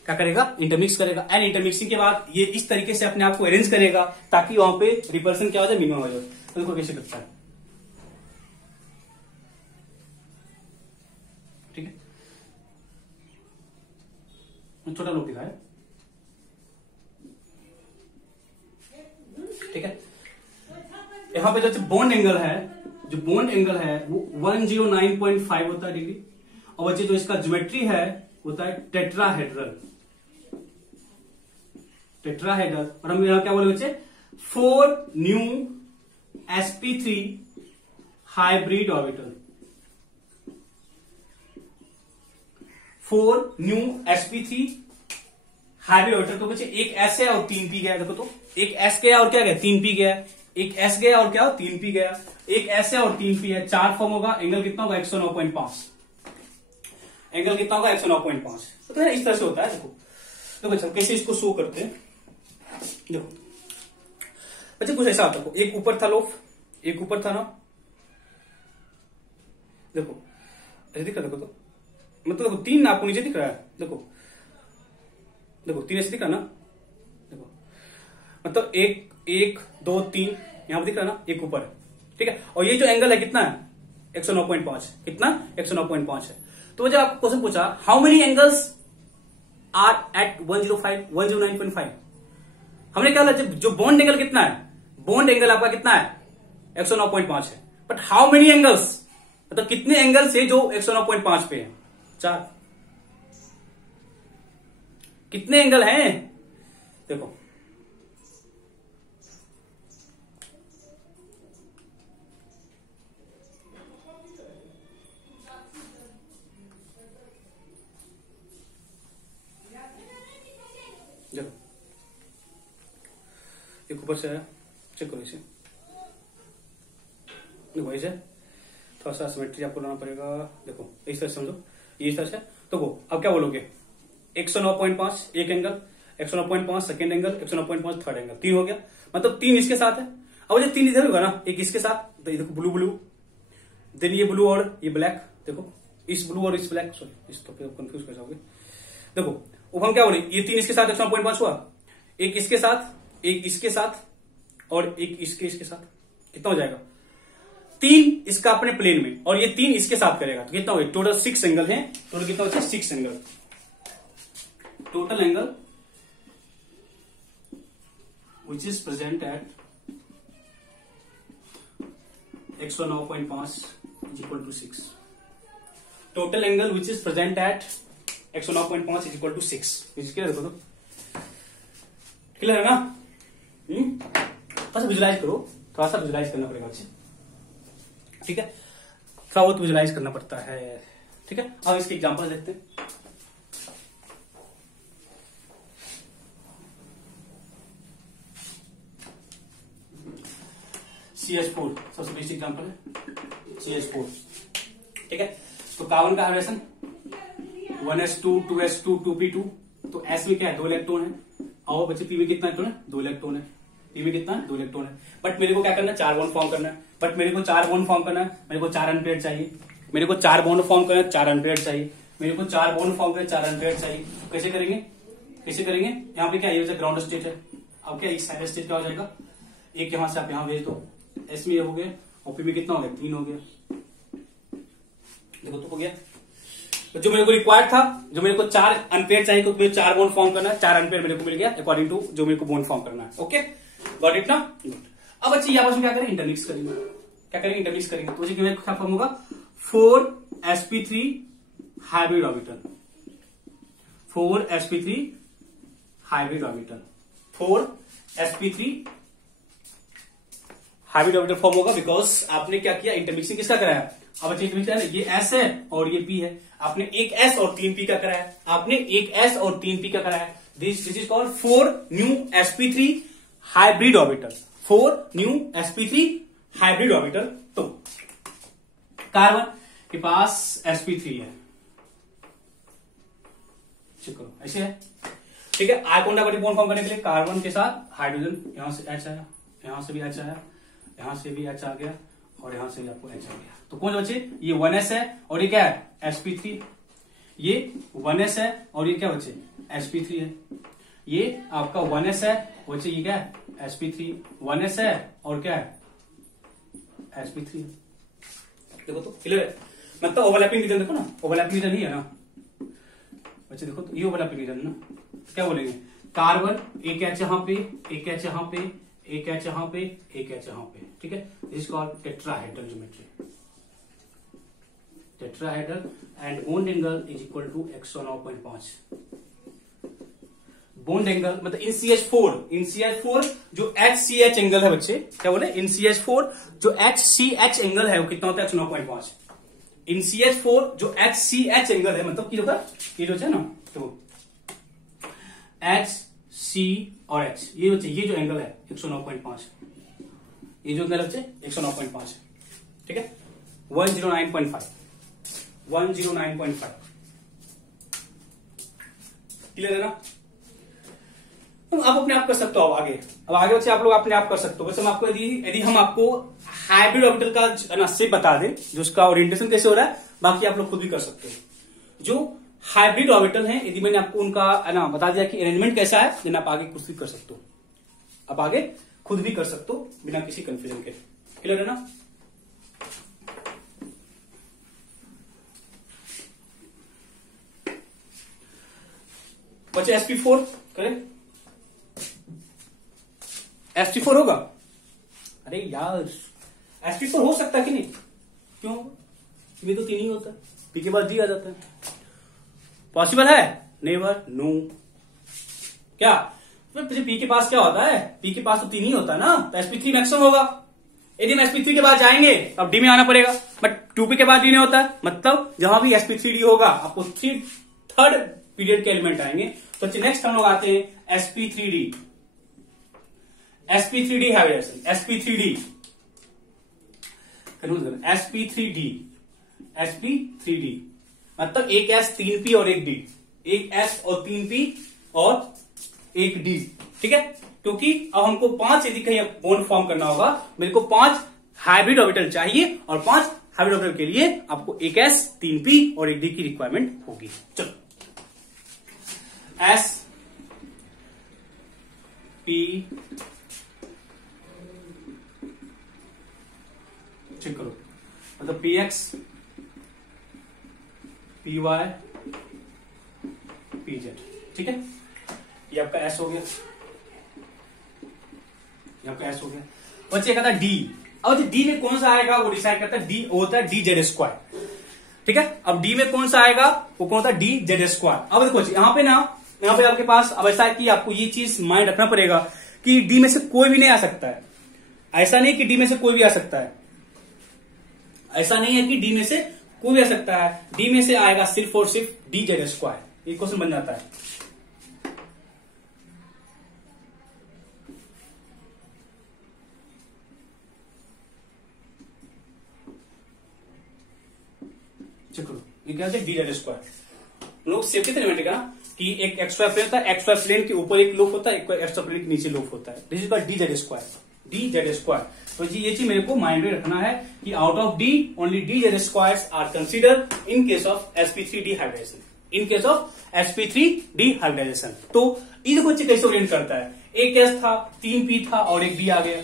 क्या करेगा, इंटरमिक्स करेगा। एंड इंटरमिक्सिंग के बाद ये इस तरीके से अपने आप को अरेंज करेगा ताकि वहां पे रिपल्सन क्या हो जाए, मिनिमम हो जाए। तो देखो कैसे करता है, ठीक है, छोटा लोग दिखाया, ठीक है। यहाँ पे जो बॉन्ड एंगल है, जो बॉन्ड एंगल है वो 109.5 होता है डिग्री, और बच्चे जो इसका ज्योमेट्री है होता है टेट्राहेड्रल, टेट्राहेड्रल। और हम यहाँ क्या बोले बच्चे, 4 new sp3 hybrid orbital, 4 new sp3 hybrid orbital. तो बच्चे एक s है और 3 p गया, देखो तो एक s गया और क्या गया, 3 p गया, एक s गया और क्या हो, 3 p गया, एक s है और 3 p है, 4 फॉर्म होगा, एंगल कितना होगा, 109.5, एंगल कितना होगा, 109.5। तो इस तरह से होता है। देखो देखो बच्चों कैसे इसको शो करते हैं, देखो बच्चे कुछ ऐसा होता है, एक ऊपर था लोफ, एक ऊपर था ना, देखो ऐसे दिख रहा, देखो तो मतलब देखो 3 आपको नीचे दिख रहा है, देखो देखो 3 ऐसे दिख रहा ना, देखो मतलब 1 1 2 3 यहां पर दिख रहा ना, एक ऊपर, ठीक है। और ये जो एंगल है कितना है, 109.5, कितना, 109.5 है। तो जब आपको क्वेश्चन पूछा how many angles are at 109.5, हमने क्या बोला, जो बॉन्ड एंगल कितना है, बॉन्ड एंगल आपका कितना है, 109.5 है, बट हाउ मेनी एंगल्स, मतलब कितने एंगल्स है जो 109.5 पे है, 4। कितने एंगल हैं, देखो देखो एक ऊपर से आया, चेक करो इसे, देखो ऐसे थोड़ा सा सिमेट्री आपको लाना पड़ेगा, देखो इस तरह समझो, ये इस तरह से। तो वो अब क्या बोलोगे, 109.5 एक angle, 109.5 second angle, 109.5 third angle, 3 हो गया, मतलब 3 इसके साथ है। अब जो 3 इधर होगा ना, एक इसके साथ, तो देखो ब्लू ब्लू, देन ये ब्लू और ये ब्लैक, देखो इस ब्लू और इस ब्लैक, सॉरी इस तो कंफ्यूज कर जाओगे। देखो अब हम क्या बोले, ये 3 इसके साथ 109.5 हुआ, एक इसके साथ, एक इसके साथ और एक इसके साथ, कितना हो जाएगा, 3 इसका अपने प्लेन में और ये 3 इसके साथ करेगा, तो कितना हो गया, टोटल 6 एंगल है, टोटल कितना होता है, 6 angle, total angle which is present at 109.5 is equal to 6, total angle which is present at 109.5 is equal to 6, clear देखो, तो क्लियर है ना, थोड़ा सा विजुलाइज करो, थोड़ा सा विजुलाइज करना पड़ेगा अच्छे, ठीक है, थोड़ा बहुत विजुलाइज करना पड़ता है, ठीक है। अब इसके एग्जांपल देखते हैं। CH4 सबसे बेसिक एग्जांपल है CH4, ठीक है। तो कार्बन का हाइब्रिडेशन 1s2 2s2 2p2, तो S में क्या है, 2 इलेक्ट्रॉन है, और बच्चे P में कितना इलेक्ट्रॉन है, 2 इलेक्ट्रॉन है, P में कितना है, 2 इलेक्ट्रॉन है। बट मेरे को क्या करना है, 4 बॉन्ड फॉर्म करना है, बट मेरे को 4 बॉन्ड फॉर्म करना है, मेरे को 4 अनपेयर चाहिए, मेरे को 4 बॉन्ड फॉर्म करना, 4 अनपेयर्ड चाहिए। मेरे को 4 बॉन्ड फॉर्म करना, 4 अनपेयर्ड चाहिए। कैसे करेंगे, कैसे करेंगे? यहाँ पे क्या ये ग्राउंड स्टेट है। अब क्या एक साइड स्टेट क्या हो जाएगा, एक यहां से आप यहां भेज दो, एस में ये हो गया और पी में कितना हो गया, 3 हो गया। देखो तो हो गया। तो जो मेरे को रिक्वायर्ड था, जो मेरे को 4 अनपेयर चाहिए, तो मुझे 4 बॉन्ड फॉर्म करना है, 4 अनपेयर मेरे को मिल गया अकॉर्डिंग टू जो मेरे को बॉन्ड फॉर्म करना है। ओके, गॉट इट ना? गुड। अब अच्छी आपस में क्या करें, इंटरमिक्स करेंगे। क्या करेंगे, इंटरमिक्स करेंगे। तो क्या फॉर्म होगा, 4sp3 hybrid orbital, 4sp3 hybrid orbital, 4sp3 hybrid orbital form होगा। बिकॉज आपने क्या किया, इंटरमिक्सिंग किसका कराया? अब अच्छे इंटरमिक्स है, ये S है और ये P है। आपने एक S और 3 P का कराया, आपने एक S और 3 P का कराया। This is called 4 new sp3 hybrid orbital, 4 new sp3 hybrid orbital. तो कार्बन के पास sp3 है, चेक करो, ऐसे है, ठीक है। आयन डायगोनल बॉन्ड फॉर्म करने के लिए कार्बन के साथ हाइड्रोजन, यहां से H आया, यहां से भी H आया, यहां से भी H आ गया और यहां से भी आपको H आ गया। तो कौन बचे, ये 1s है और ये क्या है, sp3। ये 1s है और ये क्या बचे, sp3 है। ये आपका 1s है, बचे ये क्या है, sp3। 1s है और क्या है, sp3 है। देखो तो क्लियर है, मतलब ओवरलैपिंग रीजन देखो ना, ओवरलैपिंग रीजन ही है ना बच्चे। देखो तो ये ओवरलैपिंग रीजन ना, क्या बोलेंगे, कार्बन एक H यहाँ पे, एक H यहाँ पे, एक H यहाँ पे, एक H यहाँ पे, ठीक है। This is called tetrahedral geometry, tetrahedral and bond angle is equal to 109.5। Bond angle मतलब इन CH4 जो HCH एंगल है बच्चे, क्या बोले, इन CH4 जो HCH एंगल है वो कितना होता है, 109.5। इन CH4 जो HCH एंगल है मतलब की होगा, ये जो है ना, तो HC और H ये जो एंगल है 109.5, ये जो एंगल है 109.5, ठीक है। 109.5 क्लियर है ना? तुम आप अपने आप कर सकते हो। अब आगे बच्चे आप लोग अपने आप कर सकते हो। वैसे हम आपको यदि हम आपको हाइब्रिड ऑर्बिटल का शेप बता दें, जो उसका ओरिएंटेशन कैसे हो रहा है, बाकी आप लोग खुद भी कर सकते हो। जो हाइब्रिड ऑर्बिटल है, यदि मैंने आपको उनका बता दिया कि अरेंजमेंट कैसा है, देन आप आगे खुद भी कर सकते हो। आप आगे खुद भी कर सकते हो बिना किसी कंफ्यूजन के। क्लियर है ना? बच्चे sp4 करें, sp4 होगा। अरे यार sp4 हो सकता है कि नहीं, क्यों? ये तो 3 ही होता है, पी के बाद डी आ जाता है। पॉसिबल है? Never, no. क्या पी के पास क्या होता है, पी के पास तो 3 ही होता है ना, तो sp3 मैक्सिमम होगा। यदि हम sp3 के बाद जाएंगे तब डी में आना पड़ेगा, बट 2p के बाद डी नहीं होता है। मतलब जहां भी sp3d होगा आपको थर्ड पीरियड के एलिमेंट आएंगे। तो नेक्स्ट हम लोग आते हैं sp3d। sp3d है sp3d, sp3d मतलब एक S 3p और एक D, एक S और 3p और एक D, ठीक है। क्योंकि अब हमको 5 यदि कहीं बॉन्ड फॉर्म करना होगा, मेरे को 5 हाइब्रिड ऑर्बिटल चाहिए और 5 हाइब्रिड ऑर्बिटल के लिए आपको एक S 3p और एक D की रिक्वायरमेंट होगी। चलो S P चेक करो, मतलब px py pz, ठीक है। ये आपका S हो गया, ये आपका S हो गया। बच्चे कहता है D। अब D में कौन सा आएगा वो डिसाइड करता है, D होता है dz², ठीक है। अब D में कौन सा आएगा वो कौन होता है, dz²। अब देखो यहाँ पे आपके पास अब ऐसा है कि आपको ये चीज माइंड रखना पड़ेगा कि D में से कोई भी नहीं आ सकता है। ऐसा नहीं कि D में से कोई भी आ सकता है, ऐसा नहीं है कि D में से कोई भी आ सकता है। D में से आएगा सिर्फ और सिर्फ dz²। ये क्वेश्चन बन जाता है। चलो ये क्या है, dz²। लोग सेफ कितने एलिमेंट का कि एक एक्स वाई प्लेन होता है, एक्स वाई प्लेन के ऊपर एक लूप होता है, एक एक्स वाई प्लेन के नीचे लूप होता है। This is called dz²। D Z square. तो जी ये चीज मेरे को माइंड में रखना है कि out of d only d z squares are consider in case of sp3 d hybridization, in case of sp3 d hybridization. तो ये बच्चे कैसे ओरिएंट करता है, एक केस था 3p था और एक डी आ गया,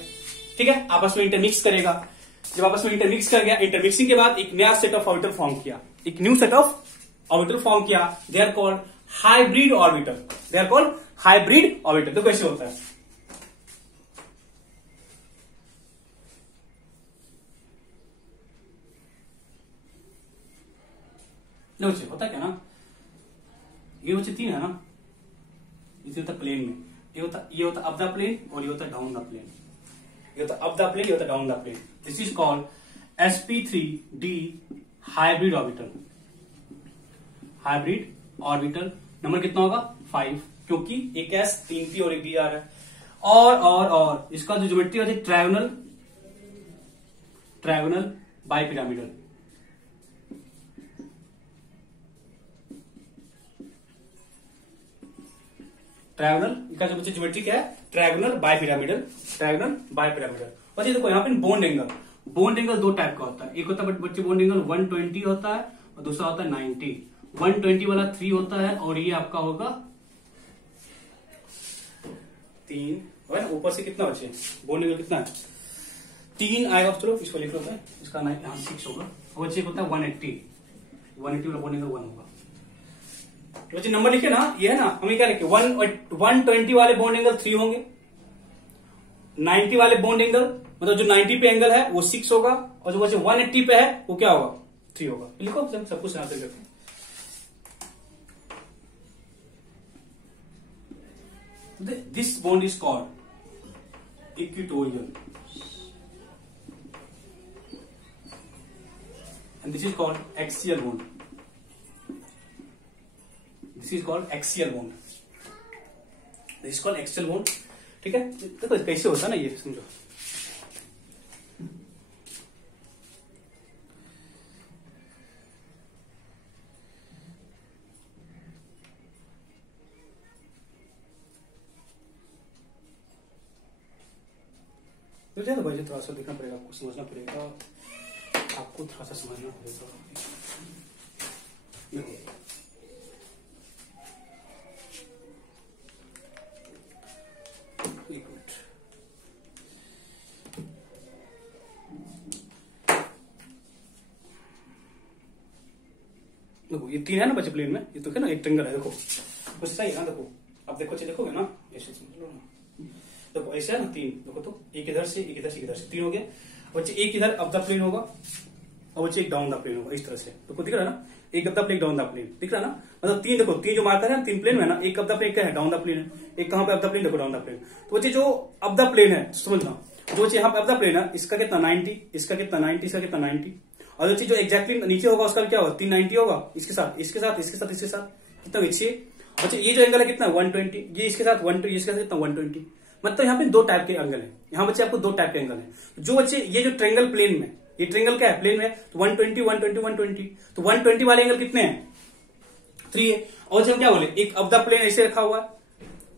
ठीक है, आपस में इंटरमिक्स करेगा। जब आपस में इंटरमिक्स कर गया, इंटरमिक्सिंग के बाद एक नया सेट ऑफ ऑर्बिटल फॉर्म किया, एक new set of orbital form किया, they are called hybrid orbital, they are called hybrid orbital. तो कैसे होता है, बच्चे होता क्या ना, ये बच्चे तीन है ना, इसे होता प्लेन में, ये होता अप द प्लेन और ये होता डाउन द प्लेन, ये होता अप द प्लेन, ये होता down the plane. This is called sp3d hybrid orbital, hybrid orbital. Number कितना होगा 5, क्योंकि एक s 3p और एक d आ रहा है। और इसका जो ज्योमेट्री होती है ट्रायगोनल बाइपिरामिडल, ट्रायगोनल का जो ज्योमेट्री क्या है, ट्रायगोनल बाइपिरामिडल, ट्रायगोनल बाइपिरामिडल। बच्चे देखो यहाँ पे बॉन्ड एंगल दो टाइप का होता है, एक होता है बच्चे बॉन्ड एंगल 120 होता है और दूसरा होता है 90। 120 वाला 3 होता है और ये आपका होगा 3, ऊपर से कितना बच्चे बॉन्ड एंगल कितना है 3 आएगा, चलो इसको लिख लो, इसका यहाँ 6 होगा। और बच्चे होता है 180 वाला बॉन्ड एंगल 1 होगा। बच्चे नंबर लिखे ना, ये है ना, हमें क्या लिखे 120 वाले बॉन्ड एंगल 3 होंगे, 90 वाले बॉन्ड एंगल मतलब जो 90 पे एंगल है वो 6 होगा, और जो बच्चे 180 पे है वो क्या होगा 3 होगा। लिखो सब कुछ यहाँ से। This bond is called equatorial and this is called axial bond, this is called axial bond, this is called axial bond. ठीक है, देखो कैसे होता है ना, ये समझो। तो भाई थोड़ा सा देखना पड़ेगा, आपको समझना पड़ेगा, आपको थोड़ा सा समझना पड़ेगा। एक मिनट, देखो ये 3 है ना बच्चे प्लेन में, ये तो क्या ना एक ट्रेंगल है, देखो कुछ सही है ना। देखो अब देखो देखोगे ना, ऐसे समझ लो ना, देखो ऐसे है ना 3, देखो तो एक इधर से एक इधर से, एक इधर से 3 हो गया। बच्चे एक इधर अप द प्लेन होगा और बच्चे एक डाउन द प्लेन होगा, इस तरह से। देखो दिख रहा है ना, एक up the plane down the plane दिख रहा है ना, मतलब 3 देखो 3 जो मार्कर है 3 प्लेन में ना, एक अप द प्लेन क्या है डाउन द प्लेन है, एक कहां पे अप द प्लेन, देखो डाउन द प्लेन। तो बच्चे जो अप द प्लेन है समझना, जो बच्चे यहाँ पे अप द प्लेन है इसका कितना 90, इसका कितना 90, इसका कितना 90, और जो चीज जो एक्जैक्टली नीचे होगा उसका क्या होगा 390 होगा, इसके साथ इसके साथ इसके साथ इसके साथ कितना 6। अच्छा ये जो एंगल है कितना 120, ये इसके साथ 120, इसके साथ कितना 120। मतलब यहाँ पे 2 टाइप के एंगल है, यहाँ बच्चे आपको 2 टाइप के एंगल है। जो बच्चे ये जो ट्रेंगल प्लेन में, ये ट्रेंगल क्या है प्लेन में, तो 120 120 120, तो 120 वाले एंगल कितने हैं 3 है। और हम क्या बोले, एक अप द प्लेन ऐसे रखा हुआ है,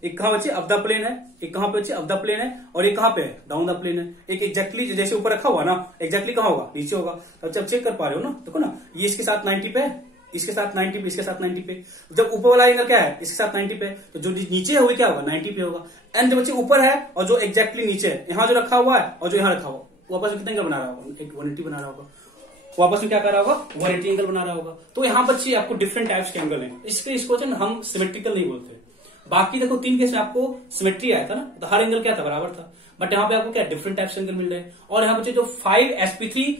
एक कहां बच्चे अप द प्लेन है, एक कहां पे बच्चे अप द प्लेन है, और एक कहां पे है डाउन द प्लेन है। एक एग्जैक्टली जैसे ऊपर रखा हुआ ना, एग्जैक्टली कहां होगा नीचे होगा। तो जब चेक कर पा रहे हो ना, देखो ना ये इसके साथ 90 पे है, इसके साथ 90 पे, इसके साथ 90 पे। जब ऊपर वाला एंगल क्या है इसके साथ 90 पे, तो जो नीचे है वो क्या होगा 90 पे होगा। एंड जो बच्चे ऊपर है और जो एग्जैक्टली नीचे है, यहाँ जो रखा हुआ है और जो यहाँ रखा हुआ, वो आपस में कितना एंगल बना रहा होगा 180 बना रहा होगा, वो आपस में क्या कर रहा होगा 180 एंगल बना रहा होगा। तो यहाँ बच्चे आपको डिफरेंट टाइप्स के एंगल है, इसको हम सिमेट्रिकल नहीं बोलते। बाकी देखो 3 केस में आपको सिमेट्री आया था ना, तो हर एंगल क्या था बराबर था, बट यहाँ पे आपको क्या डिफरेंट टाइप्स के एंगल मिल रहे हैं। और यहाँ बच्चे जो 5 sp3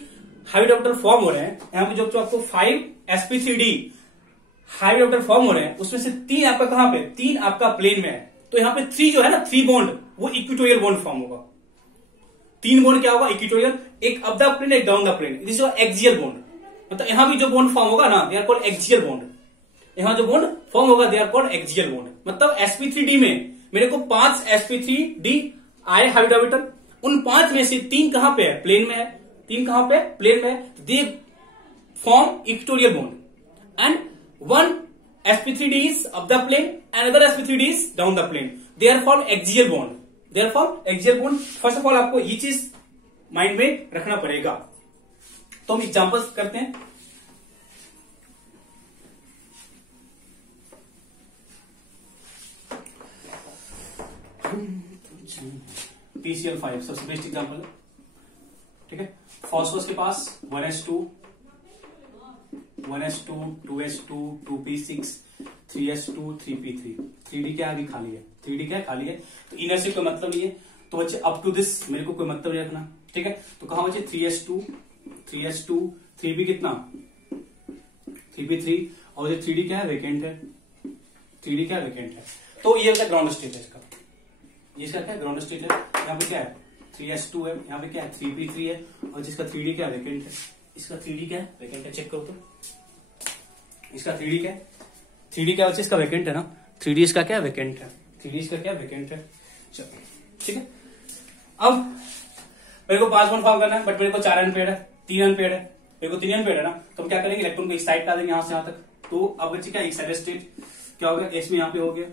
हाइब्रिड ऑर्बिटल फॉर्म हो रहे हैं, यहाँ पे जो आपको 5 sp3d हाइब्रिड ऑर्बिटल फॉर्म हो रहे हैं, उसमें से 3 आपका कहां पे, 3 आपका प्लेन में है। तो यहाँ पे 3 जो है ना 3 बॉन्ड, वो इक्वेटोरियल बॉन्ड फॉर्म होगा। 3 बॉन्ड क्या होगा इक्वेटोरियल, एक अप द प्लेन एक down the plane, this is axial bond. मतलब यहाँ भी जो बॉन्ड फॉर्म होगा ना, they are called axial bond. यहाँ जो बॉन्ड फॉर्म होगा they are called axial bond. मतलब sp3d में मेरे को 5 sp3d आए हाइब्रिड ऑर्बिटल, उन 5 में से 3 कहां पे है प्लेन में है, 3 कहां पे प्लेन में है, they form equatorial bond. And 1 sp3d is up the plane, another sp3d is down the plane, they are called axial bond, therefore axial bond, first of all आपको ये चीज माइंड में रखना पड़ेगा। तो हम एग्जांपल्स करते हैं। PCl5 सबसे बेस्ट एग्जांपल है, ठीक है। फॉस्फोरस के पास 1s2, 2s2, 2p6, 3s2, 3p3, 3d क्या आगे खाली है, 3d क्या खाली है, तो इनर से कोई मतलब नहीं है। तो बच्चे अप टू दिस मेरे को कोई मतलब नहीं रखना, ठीक है। तो कहा बच्चे 3s2, 3p कितना 3p3, और ये 3d क्या है, वैकेंट है, 3d क्या वैकेंट है। तो ये ग्राउंड स्टेट है इसका, इसका क्या ग्राउंड स्टेट है। यहाँ पे क्या है 3s2 है, यहाँ पे क्या है 3p3 है, और जिसका 3d क्या वैकेंट है, इसका 3d क्या है वैकेंट है, चेक करो तो इसका 3d क्या है, 3d क्या बच्चे इसका वैकेंट है ना, 3d इसका क्या वैकेंट है, 3d इसका क्या वैकेंट है। चलो ठीक है, अब मेरे को 5 बॉन्ड फॉर्म करना है, बट मेरे को 4 अनपेयर्ड है, 3 अनपेयर्ड है, मेरे को 3 अनपेयर्ड है ना, तो हम क्या करेंगे, इलेक्ट्रॉन को एक साइड का देंगे यहां से यहां तक। तो अब बच्चे क्या एक्साइटेड स्टेट क्या हो गया, एस में यहाँ पे हो गया,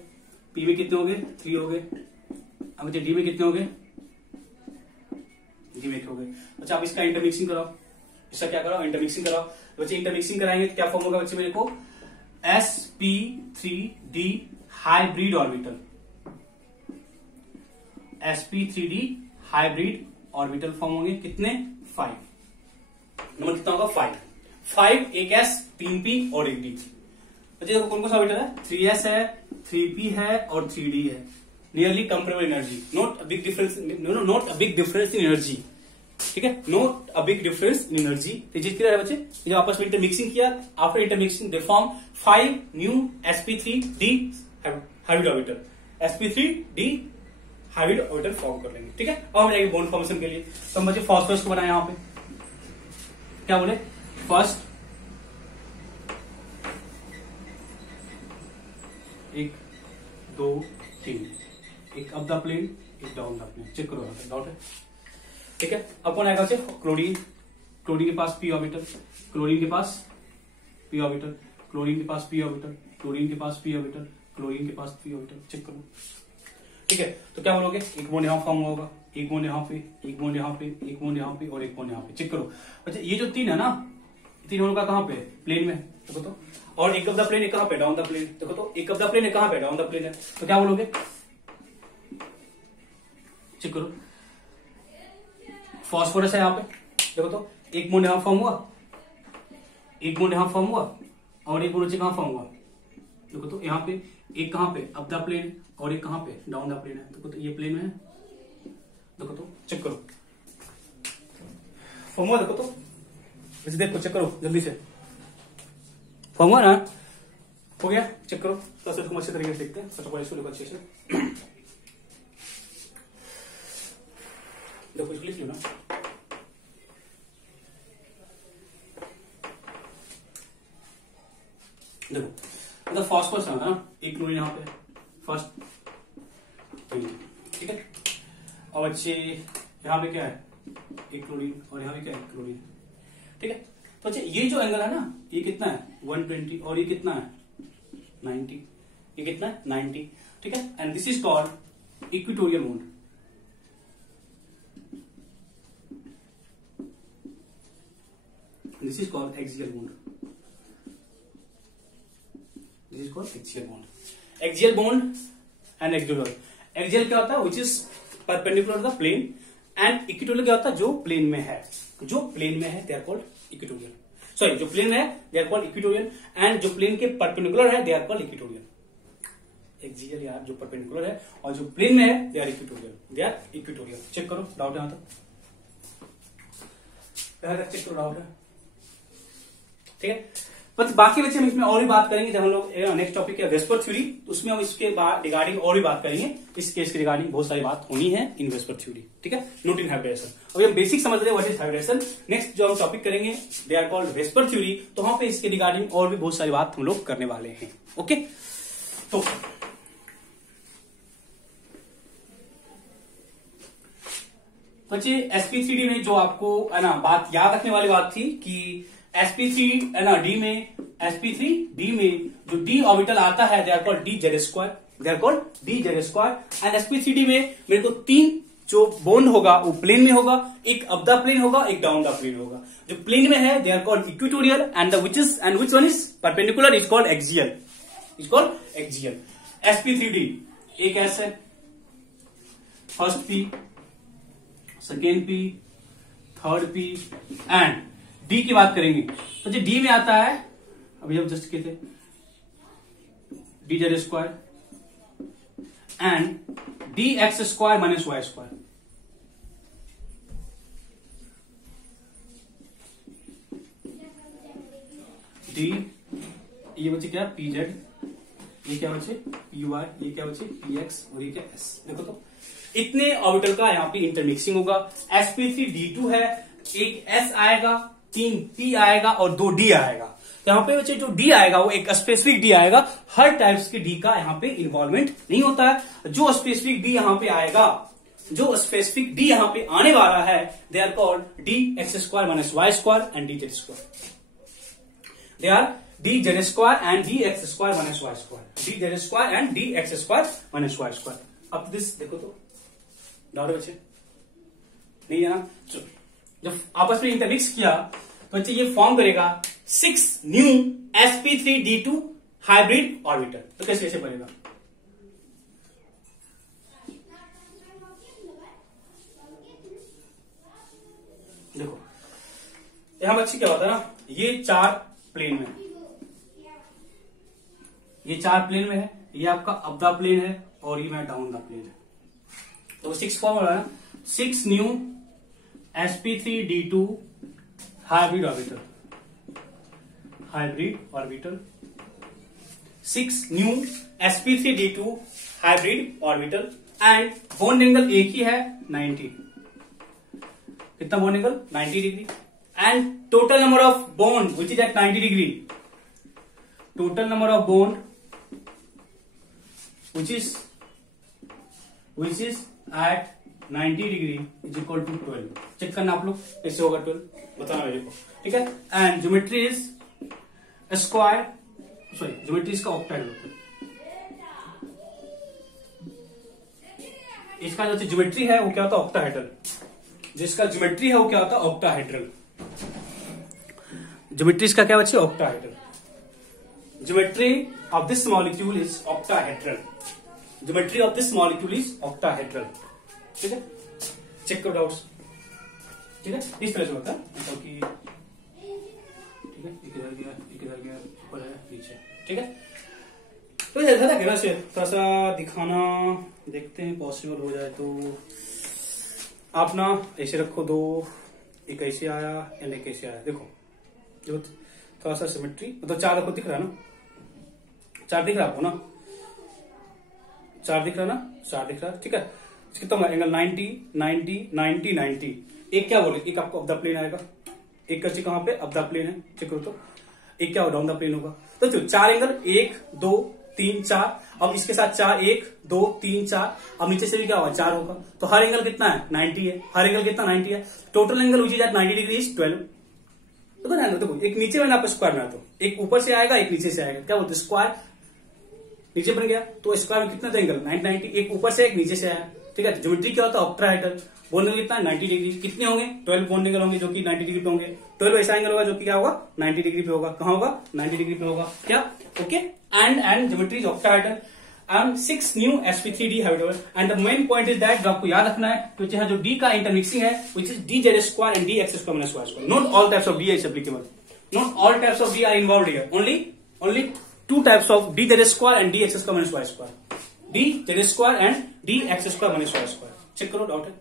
पी में कितने हो गए 3 हो गए, अब बच्चे डी में कितने हो गए, डी में हो गए। अच्छा अब इसका इंटरमिक्सिंग कराओ, इसका क्या कराओ इंटरमिक्सिंग कराओ। बच्चे इंटरमिक्सिंग कराएंगे तो क्या फॉर्म होगा बच्चे मेरे को, sp3d hybrid orbital, sp3d hybrid orbital form होंगे कितने 5, नंबर कितना होगा 5, एक s 3p और एक d। बच्चे देखो कौन कौन सा ऑर्बिटल है, 3s है, 3p है और 3d है। Nearly comparable energy, not a big difference, not a big difference in energy, ठीक है, not a big difference in energy. तो चीज क्लियर है बच्चे, जब आपस में इंटरमिक्सिंग किया, after intermixing they form 5 new sp3d hybrid orbital, sp3d hybrid orbital form कर लेंगे, ठीक है। अब हम जाएंगे बॉन्ड फॉर्मेशन के लिए। तो हम बच्चे फॉस्फोरस को बनाए, यहां पे क्या बोले, फर्स्ट 1 2 3, एक अप द प्लेन एक डाउन द प्लेन, चेक करो डाउट है, ठीक है। अब कौन आएगा क्लोरीन, क्लोरीन के पास p ऑर्बिटल, क्लोरीन के पास p ऑर्बिटल, क्लोरीन के पास p ऑर्बिटल, क्लोरीन के पास p ऑर्बिटल, क्लोरीन के पास p ऑर्बिटल, चेक करो, ठीक है। तो क्या बोलोगे, एक बॉन्ड यहां फॉर्म होगा, एक बॉन्ड यहां पे, एक बॉन्ड यहां पे, एक बॉन्ड यहां पे और एक बॉन्ड यहां पे, चेक करो। अच्छा ये जो 3 है ना, 3 होगा कहां पे, प्लेन में, देखो तो, और एक ऑफ द प्लेन एक कहां पे, डाउन द प्लेन, देखो तो एक ऑफ द प्लेन एक कहां पे, डाउन द प्लेन है। तो क्या बोलोगे, चेक करो, फॉस्फोरस है यहाँ पे, देखो तो एक बॉन्ड यहां फॉर्म हुआ, एक बॉन्ड यहां फॉर्म हुआ और एक बॉन्ड नीचे कहां फॉर्म हुआ, देखो तो यहाँ पे एक कहां पे अप द प्लेन और एक कहां पे डाउन द प्लेन है, देखो तो ये प्लेन में है, देखो तो चेक करो फॉर्म हुआ, देखो तो इसे देखो चेक करो जल्दी से, फॉर्म हुआ ना, हो गया, चेक करो। तो तुम अच्छे तरीके से देखते हैं, फर्स्ट ऑफ ऑल इसको देखो अच्छे से, देखो इसको लिख लो ना, देखो मतलब फॉस्फोरस है ना, एक क्लोरीन यहाँ पे फर्स्ट, ठीक है। और अच्छे यहाँ पे क्या है, एक क्लोरीन और यहाँ पे क्या है क्लोरीन, ठीक है। तो अच्छा ये जो एंगल है ना, ये कितना है 120 और ये कितना है 90, ये कितना है 90, ठीक है। And this is called equatorial bond, this is called axial bond, this is called axial bond, axial bond and equatorial। axial क्या होता है, which is perpendicular to the plane, and equatorial क्या होता है, जो प्लेन में है, जो प्लेन में है they are called equatorial, sorry जो प्लेन में है they are called equatorial, and जो प्लेन के perpendicular है they are called equatorial। axial यार जो perpendicular है और जो प्लेन में है they are equatorial, they are equatorial। चेक करो डाउट है यहां तक, चेक करो डाउट है, ठीक है। बस बाकी बच्चे हम इसमें और भी बात करेंगे, जब हम लोग नेक्स्ट टॉपिक है वेस्पर थ्योरी, तो उसमें हम इसके रिगार्डिंग और भी बात करेंगे, इस केस के रिगार्डिंग बहुत सारी बात होनी है इन वेस्पर थ्योरी, ठीक है, नोट इन हाइब्रिडेशन। अभी हम बेसिक समझ रहे हैं व्हाट इज हाइब्रिडेशन, नेक्स्ट जो हम टॉपिक करेंगे they are called VSEPR theory, तो वहां पे इसके रिगार्डिंग और भी बहुत सारी बात हम लोग करने वाले हैं, ओके। तो बच्चे sp3d में जो आपको है ना बात याद रखने वाली बात थी कि sp3 है ना डी में, sp3d में जो d ऑर्बिटल आता है they are called dz square, they are called DZ2 and sp3d में मेरे को 3 जो बॉन्ड होगा वो प्लेन में होगा, एक अप द प्लेन होगा, एक डाउन द प्लेन होगा। जो प्लेन में है they are called equatorial and which one is perpendicular is called axial, sp3d एक एस है, first P, second P, third P and D की बात करेंगे तो जो डी में आता है अभी हम जस्ट कहते DZ2 and dx2 minus y2। D ये बच्चे क्या pz, ये क्या बच्चे py, ये क्या बच्चे px और ये क्या s। देखो तो इतने ऑर्बिटल का यहाँ पे इंटरमिक्सिंग होगा। sp3d2 है, एक s आएगा, 3 p आएगा और 2 d आएगा। यहाँ पे बच्चे जो डी आएगा वो एक स्पेसिफिक डी आएगा, हर टाइप्स के डी का यहाँ पे इन्वॉल्वमेंट नहीं होता है। जो स्पेसिफिक डी यहाँ पे आएगा, जो स्पेसिफिक डी यहाँ पे आने वाला है they are called dx2 minus y2 and dz2। They are dz2 and dx2 minus y2, dz2 and dx2 minus y2। अब दिस देखो तो डाउट बच्चे नहीं है ना। जब आपस में इंटरमिक्स किया तो बच्चे ये फॉर्म करेगा 6 न्यू sp3d2 हाइब्रिड ऑर्बिटल। तो कैसे बनेगा, देखो यहां बच्चे क्या होता है ना, ये 4 प्लेन में, ये 4 प्लेन में है, ये आपका अप द प्लेन है और ये मैं डाउन द प्लेन है। तो 6 फॉर्म हो रहा है, 6 new sp3d2 hybrid orbital, 6 new sp3d2 hybrid orbital and bond angle एक ही है 90। कितना bond angle 90 degree and total number of bond which is at 90 degree, total number of bond which is at 90 degree is equal to 12। चेक करना आप लोग कैसे होगा 12 बताना मेरे को, ठीक है। And geometry is square, sorry geometry इसका ऑक्टाहेड्रल होता है, इसका जो ज्योमेट्री है वो क्या होता है ऑक्टाहेड्रल, जिसका ज्योमेट्री है वो क्या होता है ऑक्टाहेड्रल। ज्योमेट्री इसका क्या बच्चे octahedral, geometry of this molecule is octahedral, geometry of this molecule is octahedral, ठीक है। चेक करो डाउट्स, ठीक है। इस तरह से होता है मतलब कि ठीक है, एक इधर गया ऊपर है नीचे, ठीक है। तो ऐसा था कि से थोड़ा सा दिखाना, देखते हैं पॉसिबल हो जाए तो। आप ना ऐसे रखो, 2 एक ऐसे आया एंड एक ऐसे आया, देखो जो थोड़ा सा सिमेट्री मतलब 4 रखो, दिख रहा है ना, 4 दिख रहा है आपको ना, 4 दिख रहा है ना, 4 दिख रहा है, ठीक है। कितना होगा एंगल 90 90 90 90। एक क्या बोले, एक आपको अप द प्लेन आएगा, एक कच्ची कहां पे अप द प्लेन है, चेक करो तो। एक क्या डाउन द प्लेन होगा, तो 4 एंगल 1 2 3 4, अब इसके साथ 4 1 2 3 4, अब नीचे से भी क्या होगा 4 होगा, तो हर एंगल कितना है 90 है, हर एंगल कितना 90 है, total angle which is at 90 degree is 12। तो देखो एक नीचे में आप स्क्वायर बना, तो एक ऊपर से आएगा एक नीचे से आएगा, क्या बोलते स्क्वायर नीचे बन गया, तो स्क्वायर में कितना था एंगल 90, एक ऊपर से एक नीचे से आया, ठीक है। ज्योमेट्री क्या होता है ऑक्टाहेड्रल, बॉन्ड एंगल कितना 90 डिग्री, कितने होंगे 12 बॉन्ड एंगल होंगे जो कि 90 डिग्री पे होंगे, 12 ऐसा एंगल होगा जो कि क्या होगा 90 डिग्री पे होगा, कहां होगा 90 डिग्री पे होगा, क्या okay. And geometry is octahedral and 6 new sp3d hybrid and the main point is that जो आपको याद रखना है, तो चाहे जो d का इंटरमिक्सिंग है which is dz2 and dx2 minus y2। Not all types of d is applicable, not all types of d are involved here, only 2 types of dz2 and dx2 minus y2, dz2 and dx2 minus y2। चेक करो doubt है,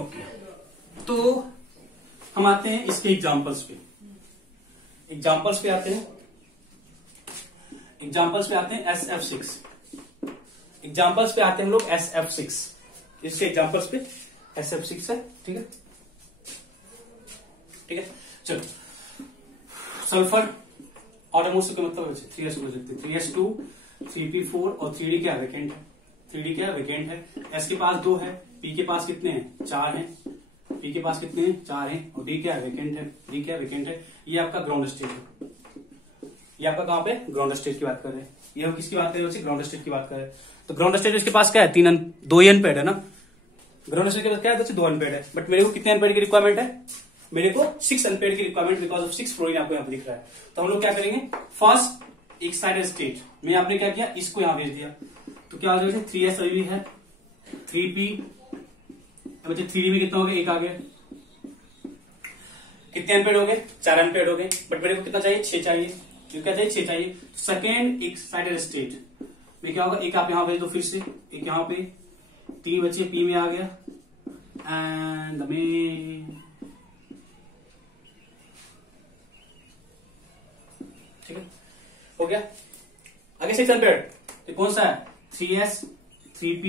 okay. तो हम आते हैं इसके examples पे, examples पे आते हैं SF6, एग्जांपल्स पे आते हैं हम लोग SF6, इसके एग्जांपल्स पे SF6 है, ठीक है, ठीक है। चलो सल्फर ऑटोमोस्ट का मतलब 3s बोल सकते हैं, 3s2 3p4 और 3d क्या वैकेंट है, 3d क्या वैकेंट है, s के पास 2 है, p के पास कितने हैं 4 हैं, p के पास कितने हैं 4 हैं और d क्या वैकेंट है, d क्या वैकेंट है। ये आपका ग्राउंड स्टेट है, ये आपका कहां पे ग्राउंड स्टेट की बात कर रहे हैं, ये हम किसकी बात कर रहे हैं, ग्राउंड स्टेट की बात कर रहे हैं। तो ग्राउंड स्टेट इसके पास क्या है, दो ही अनपेड है ना, ग्राउंड स्टेट के पास क्या है, दो अनपेड है, बट मेरे को कितने अनपेड की रिक्वायरमेंट है, मेरे को 6 अनपेड की रिक्वायरमेंट बिकॉज ऑफ 6 फ्लोरीन आपको यहाँ पे दिख रहा है। तो हम लोग क्या करेंगे, फर्स्ट एक साइड स्टेट में आपने क्या किया, इसको यहां भेज दिया, तो क्या हो जाएगा 3s अभी भी है, 3p बच्चे 3d में कितना हो गया, एक आ गया, कितने अनपेड हो गए, 4 अनपेड हो गए, बट मेरे को कितना चाहिए, 6 चाहिए, जो क्या चाहिए 6 चाहिए। सेकेंड एक साइड स्टेट में क्या होगा, एक आप यहां भेज दो फिर से, एक यहां पे 3 बच्चे पी में आ गया, एंड में ठीक है हो गया। आगे 6 अनपेड तो कौन सा है, 3s 3p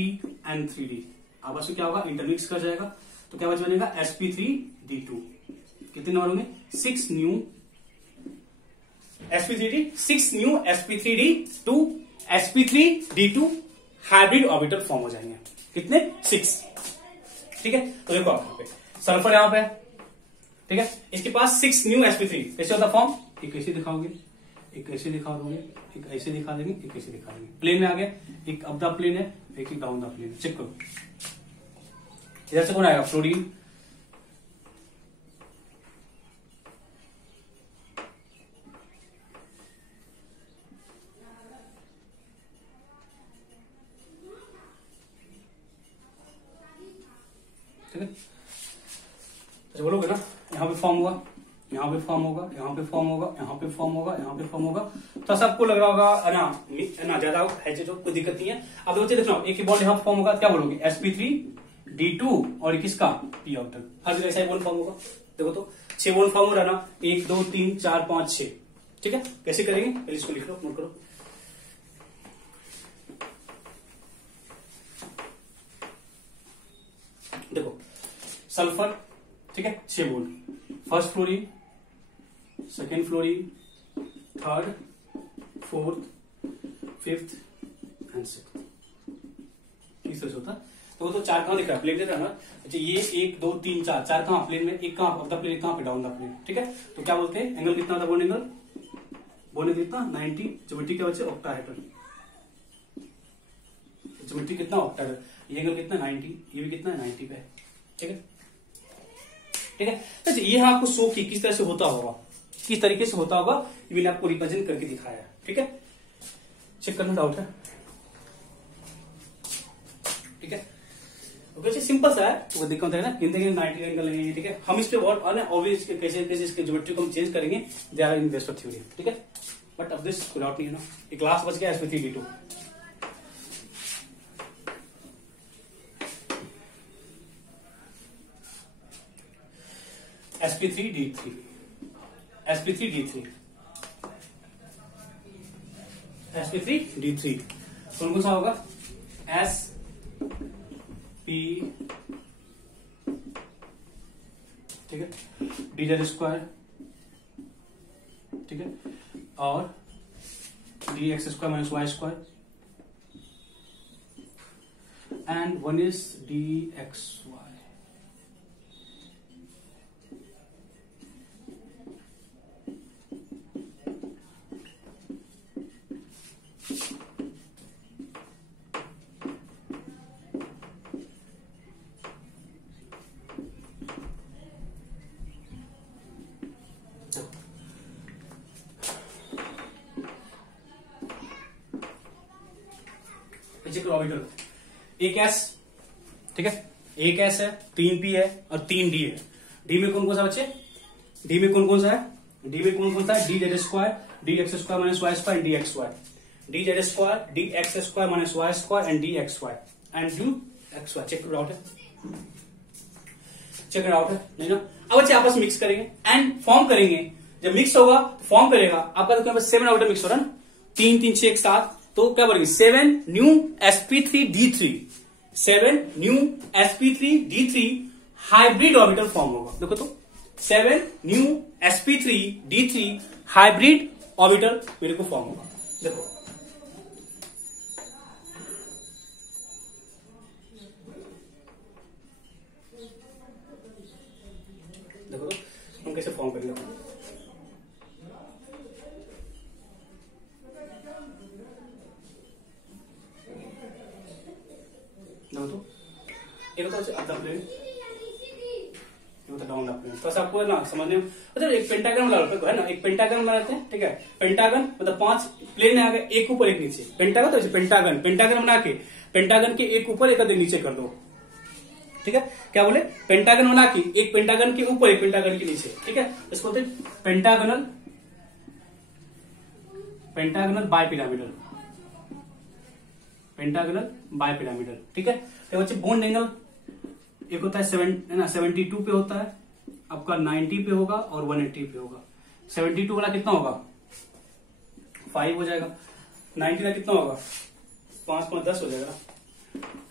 एंड 3d, आपस में क्या होगा, इंटरमिक्स कर जाएगा, तो क्या बनेगा sp3d2, कितने नंबर होंगे, 6 new sp3d, 6 new sp3d2 sp3d2 hybrid orbital form हो जाएंगे, कितने 6, ठीक है। तो देखो आप यहाँ पे सल्फर यहां पे, ठीक है, इसके पास 6 न्यू sp3, कैसे होता फॉर्म, एक कैसे दिखाओगे, एक ऐसे दिखा दोगे, एक ऐसे दिखा देंगे, एक ऐसे दिखा देंगे, प्लेन में आ गया, एक अप द प्लेन है, एक डाउन द प्लेन, चेक करो इधर से कौन आएगा, फ्लोरीन, ठीक है। अच्छा बोलोगे ना, यहां पे फॉर्म हुआ, यहाँ पे फॉर्म होगा, यहाँ पे फॉर्म होगा, यहाँ पे फॉर्म होगा, यहाँ पे फॉर्म होगा, तो सबको लग रहा होगा ना ज्यादा है जो कोई दिक्कत नहीं है। अब बच्चे देख रहा हूँ, एक ही बॉन्ड यहाँ फॉर्म होगा, क्या बोलोगे, sp3d2 और किसका p ऑर्बिटल, हर जगह ऐसा बॉन्ड फॉर्म होगा। देखो तो 6 बॉन्ड फॉर्म हो रहा ना, 1 2 3 4 5 6, ठीक है। कैसे करेंगे, पहले इसको लिख लो, नोट करो, देखो सल्फर, ठीक है, 6 bond, first fluorine, second fluorine, third, fourth, fifth and sixth, इस तरह से होता। तो वो तो 4 कहां दिख रहा है, प्लेन दिख रहा है ना, अच्छा ये 1 2 3 4, 4 कहां प्लेन में, एक कहां अप द प्लेन, कहां पे डाउन द प्लेन, ठीक है। तो क्या बोलते हैं, एंगल कितना था, बॉन्ड एंगल, बॉन्ड एंगल कितना 90, ज्योमेट्री क्या बच्चे, ऑक्टाहेड्रल, ज्योमेट्री कितना ऑक्टाहेड्रल, ये एंगल कितना 90, ये भी कितना 90 पे है, ठीक है, ठीक है। अच्छा ये आपको शो की किस तरह से होता होगा, किस तरीके से होता होगा, ये मैंने आपको रिप्रेजेंट करके दिखाया है, ठीक है। चेक करना डाउट है, ठीक है, ओके, सिंपल सा है, तो दिक्कत है ना, कितने 90 एंगल लेंगे, ठीक है। हम इस पे और ऑब्वियस कैसे कैसे इसके ज्योमेट्री को हम चेंज करेंगे, they are in best of theory, ठीक है। बट अब दिस डाउट नहीं है ना, एक क्लास बच गया sp3d2, sp3d3 sp3d3 sp3d3 कौन कौन सा होगा, s p, ठीक है, d² ठीक है, और dx² - y² and one is dxy, orbital, एक s, ठीक है, एक s है, 3p है और 3d है। d में कौन कौन सा बच्चे, d में कौन कौन सा है, d में कौन कौन सा है, dz² dx² - y² and dxy, dz² dx² - y² and dxy and dxy, check करो आउट है, चेक करो आउट है, नहीं ना। अब बच्चे आपस में मिक्स करेंगे एंड फॉर्म करेंगे, जब मिक्स होगा तो फॉर्म करेगा आपका, तो 7 ऑर्बिटल मिक्स हो रहा है ना, 3 3 6 एक साथ, तो क्या बनेगी 7 new sp3d3, 7 new sp3d3 hybrid orbital form होगा। देखो तो 7 न्यू sp3d3 हाइब्रिड ऑर्बिटल मेरे को फॉर्म होगा। देखो देखो तो हम कैसे फॉर्म करेंगे, एक होता है up the plane, down the plane. तो आपको ना समझने में मतलब एक पेंटागन बना है ना, एक पेंटागन बनाते हैं, ठीक है। पेंटागन मतलब 5 प्लेन आ गए, एक ऊपर एक नीचे। पेंटागन तो पेंटागन, पेंटागन बना के पेंटागन के एक ऊपर एक नीचे कर दो, ठीक है। क्या बोले, पेंटागन बना के एक पेंटागन के ऊपर एक पेंटागन के नीचे, ठीक है। इसको बोलते हैं pentagonal, pentagonal bipyramidal, pentagonal bipyramidal, ठीक है। तो बच्चे बोन एंगल एक होता है 72 पे होता है, आपका 90 पे होगा और 180 पे होगा। 72 वाला कितना होगा 5 हो जाएगा, 90 वाला कितना होगा 5 10 हो जाएगा,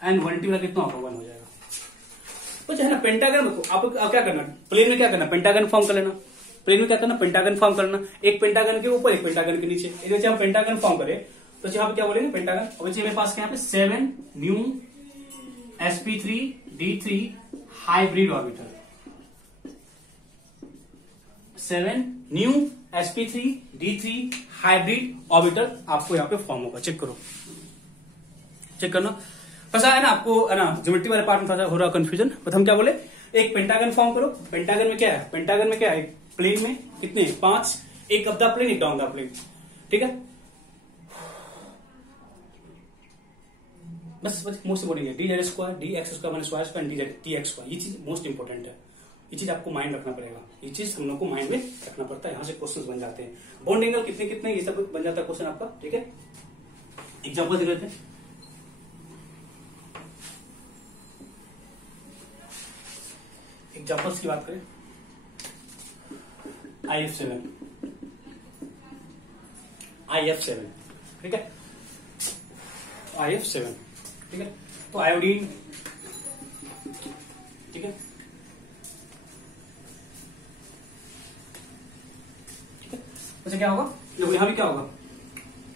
एंड 180 वाला कितना होगा 1 हो जाएगा। कुछ है ना पेंटागन को आपको क्या करना, प्लेन में क्या करना, पेंटागन फॉर्म कर लेना। प्लेन में क्या करना, पेंटागन फॉर्म करना, एक पेंटागन के ऊपर एक पेंटागन के नीचे। जैसे हम पेंटागन फॉर्म करें तो यहाँ पे क्या बोलेंगे पेंटागन। और बच्चे मेरे पास यहाँ पे 7 new sp3d3 hybrid orbital, 7 new sp3d3 hybrid orbital आपको यहाँ पे फॉर्म होगा। चेक करो, चेक करना। फंसा है ना आपको, है ना ज्योमेट्री वाले पार्ट में थोड़ा हो रहा कंफ्यूजन। बट हम क्या बोले, एक पेंटागन फॉर्म करो। पेंटागन में क्या है, पेंटागन में क्या है, प्लेन में कितने 5, एक अप द प्लेन एक डाउन द प्लेन, ठीक है। बस मोस्ट इंपोर्टेंट है D square D X square minus Y square D X square. ये चीज मोस्ट इंपोर्टेंट है, ये चीज आपको माइंड रखना पड़ेगा, ये चीज हम लोग को माइंड में रखना पड़ता है। यहाँ से क्वेश्चन बन जाते हैं, बॉन्ड एंगल कितने कितने ये सब बन जाता है क्वेश्चन आपका, ठीक है। एग्जाम्पल देख लेते हैं। एग्जाम्पल्स की बात करें, IF7, ठीक है, IF7, ठीक है। तो आयोडीन, ठीक है, ठीक है। अच्छा क्या होगा, देखो यहां भी क्या होगा,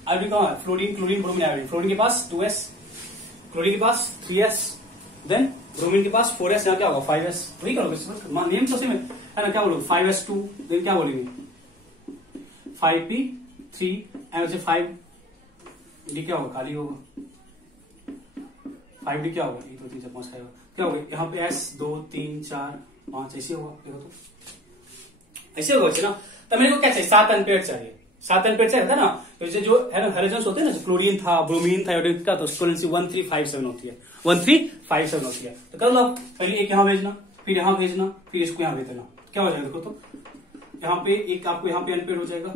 आयोडीन कहां है, fluorine, chlorine, bromine, iodine. Fluorine के पास 2s, क्लोरीन के पास 3s, देन ब्रोमीन के पास 4s, यहाँ क्या होगा 5s। वही करोगे नेम तो सेम है ना, क्या बोलोगे 5s2, देन क्या बोलेंगे 5p3 एंड 5d क्या होगा, खाली होगा 5d क्या होगा 1 2 3 4 5 5 क्या होगा, यहाँ पे s 2 3 4 5 ऐसे होगा। देखो तो ऐसे होगा ना। तो मेरे को क्या चाहिए, 7 एम्पेयर चाहिए, 7 एम्पेयर चाहिए था ना। तो जो हैलोजेंस होते हैं ना, क्लोरीन था, ब्रोमीन था, आयोडीन का, तो उसको 1357 होती है, 1357 होती है। तो कर लो आप, पहले एक यहाँ भेजना, फिर यहाँ भेजना, फिर इसको यहाँ भेज देना, क्या हो जाएगा देखो तो। यहाँ पे एक आपको यहाँ पे एम्पेयर हो जाएगा,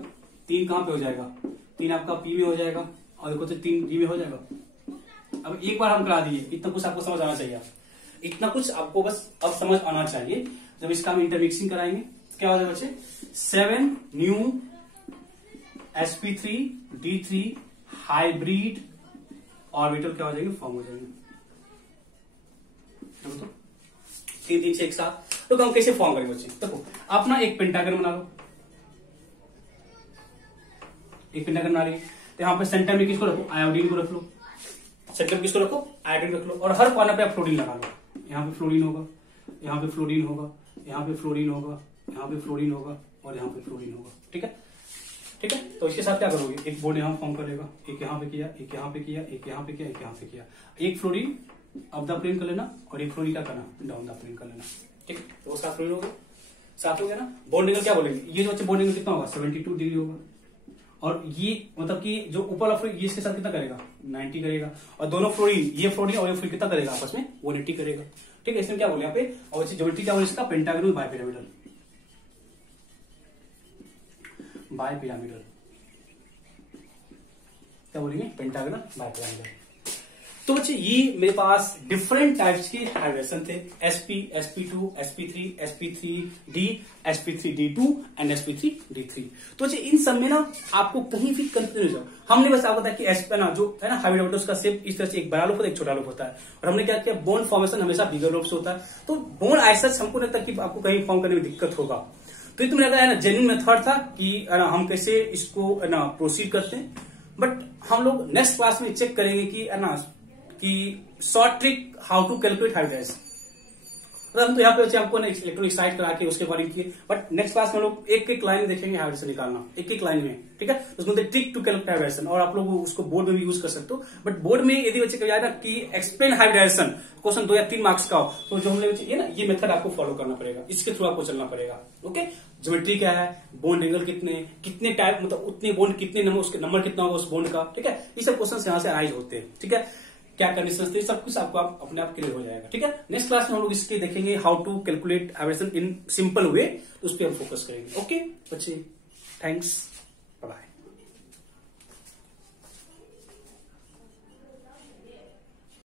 3 कहाँ पे हो जाएगा, 3 आपका पी में हो जाएगा, और देखो तो 3 डी में हो जाएगा। अब एक बार हम करा दिए, इतना कुछ आपको समझ आना चाहिए, इतना कुछ आपको बस अब समझ आना चाहिए। जब इसका हम इंटरमिक्सिंग कराएंगे क्या हो जाएगा बच्चे, 7 न्यू sp3d3 हाइब्रिड ऑर्बिटल क्या हो जाएंगे, फॉर्म हो जाएंगे। तो 3 3 6 एक साथ। तो हम कैसे फॉर्म करेंगे बच्चे, देखो आप ना एक पेंटागन बना लो, एक पेंटागन बना रही, तो यहाँ पे सेंटर में किसको रखो, आयोडीन को रख लो, सेंटर में किसको रखो, आयोडीन रख लो, और हर कॉर्नर पे आप फ्लोरीन लगा लो। यहाँ पे फ्लोरीन होगा, यहाँ पे फ्लोरीन होगा, यहाँ पे फ्लोरीन होगा, यहाँ पे फ्लोरीन होगा, और यहाँ पे फ्लोरीन होगा, ठीक है, ठीक है। तो इसके साथ क्या करोगे, एक बॉन्ड यहाँ फॉर्म कर लेगा, एक यहाँ पे किया, एक यहाँ पे किया, एक यहाँ पे किया, एक यहाँ पे किया, एक फ्लोरीन अप द प्लेन कर लेना, और एक फ्लोरीन क्या करना, डाउन द प्लेन कर लेना, ठीक है। तो 7 फ्लोरीन हो गए, 7 हो गया ना। बॉन्ड एंगल क्या बोलेंगे, ये जो बच्चे बॉन्ड एंगल कितना होगा 72 डिग्री होगा, और ये मतलब कि जो ऊपर वाला फ्लोरीन ये इसके साथ कितना करेगा 90 करेगा, और दोनों फ्लोरीन, ये फ्लोरीन और ये फ्लोरीन कितना करेगा आपस में 180 करेगा, ठीक है। इसमें क्या बोले यहाँ पे, और ज्योमेट्री क्या बोले इसका, पेंटागन बायपिरामिडल, बायपिरामिडल क्या बोलेंगे, पेंटागन बायपिरामिडल। तो बच्चे ये मेरे पास डिफरेंट टाइप्स के हाइब्रिडेशन थे, sp, sp2, sp3, sp3d, sp3d2 and sp3d3। तो बच्चे इन सब में ना आपको कहीं भी कंफ्यूजन हो, हमने बस आपको बताया कि sp ना जो है ना हाइब्रिड ऑर्बिटल का शेप इस तरह से एक बड़ा लूप होता है, एक छोटा लूप होता है, और हमने क्या किया, बोन फॉर्मेशन हमेशा बिगर लूप से होता है। तो बोन ऐसा हमको लगता है कि आपको कहीं फॉर्म करने में दिक्कत होगा। तो ये तो मेरा है ना जेन्युइन मेथड था कि हम कैसे इसको ना प्रोसीड करते हैं। बट हम लोग नेक्स्ट क्लास में चेक करेंगे कि short trick how to calculate hybridize. हम तो यहाँ पे बच्चे आपको इलेक्ट्रॉनिक साइड करा के उसके अकॉर्डिंग किए, बट नेक्स्ट क्लास में हम लोग एक एक लाइन देखेंगे हाइब्रिडेशन निकालना, एक एक लाइन में, ठीक है। उसमें ट्रिक टू कैलकुलेट हाइब्रिडेशन, और आप लोग उसको बोर्ड में भी यूज कर सकते हो। बट बोर्ड में यदि बच्चे कहा जाए ना कि एक्सप्लेन हाइब्रिडेशन, क्वेश्चन 2 या 3 मार्क्स का हो, तो जो हमने ये ना ये मेथड आपको फॉलो करना पड़ेगा, इसके थ्रू आपको चलना पड़ेगा। ओके, ज्योमेट्री क्या है, बॉन्ड एंगल कितने टाइप, मतलब उतने बॉन्ड कितने नंबर, उसके नंबर कितना होगा उस बॉन्ड का, ठीक है। ये सब क्वेश्चन यहाँ से अराइज होते हैं, ठीक है। क्या कंडीशन थे, सब कुछ आपको अपने आप क्लियर हो जाएगा, ठीक है। नेक्स्ट क्लास में हम लोग इसके देखेंगे how to calculate hybridization in simple way, तो उस पर हम फोकस करेंगे। ओके बच्चे, थैंक्स, बाय बाय।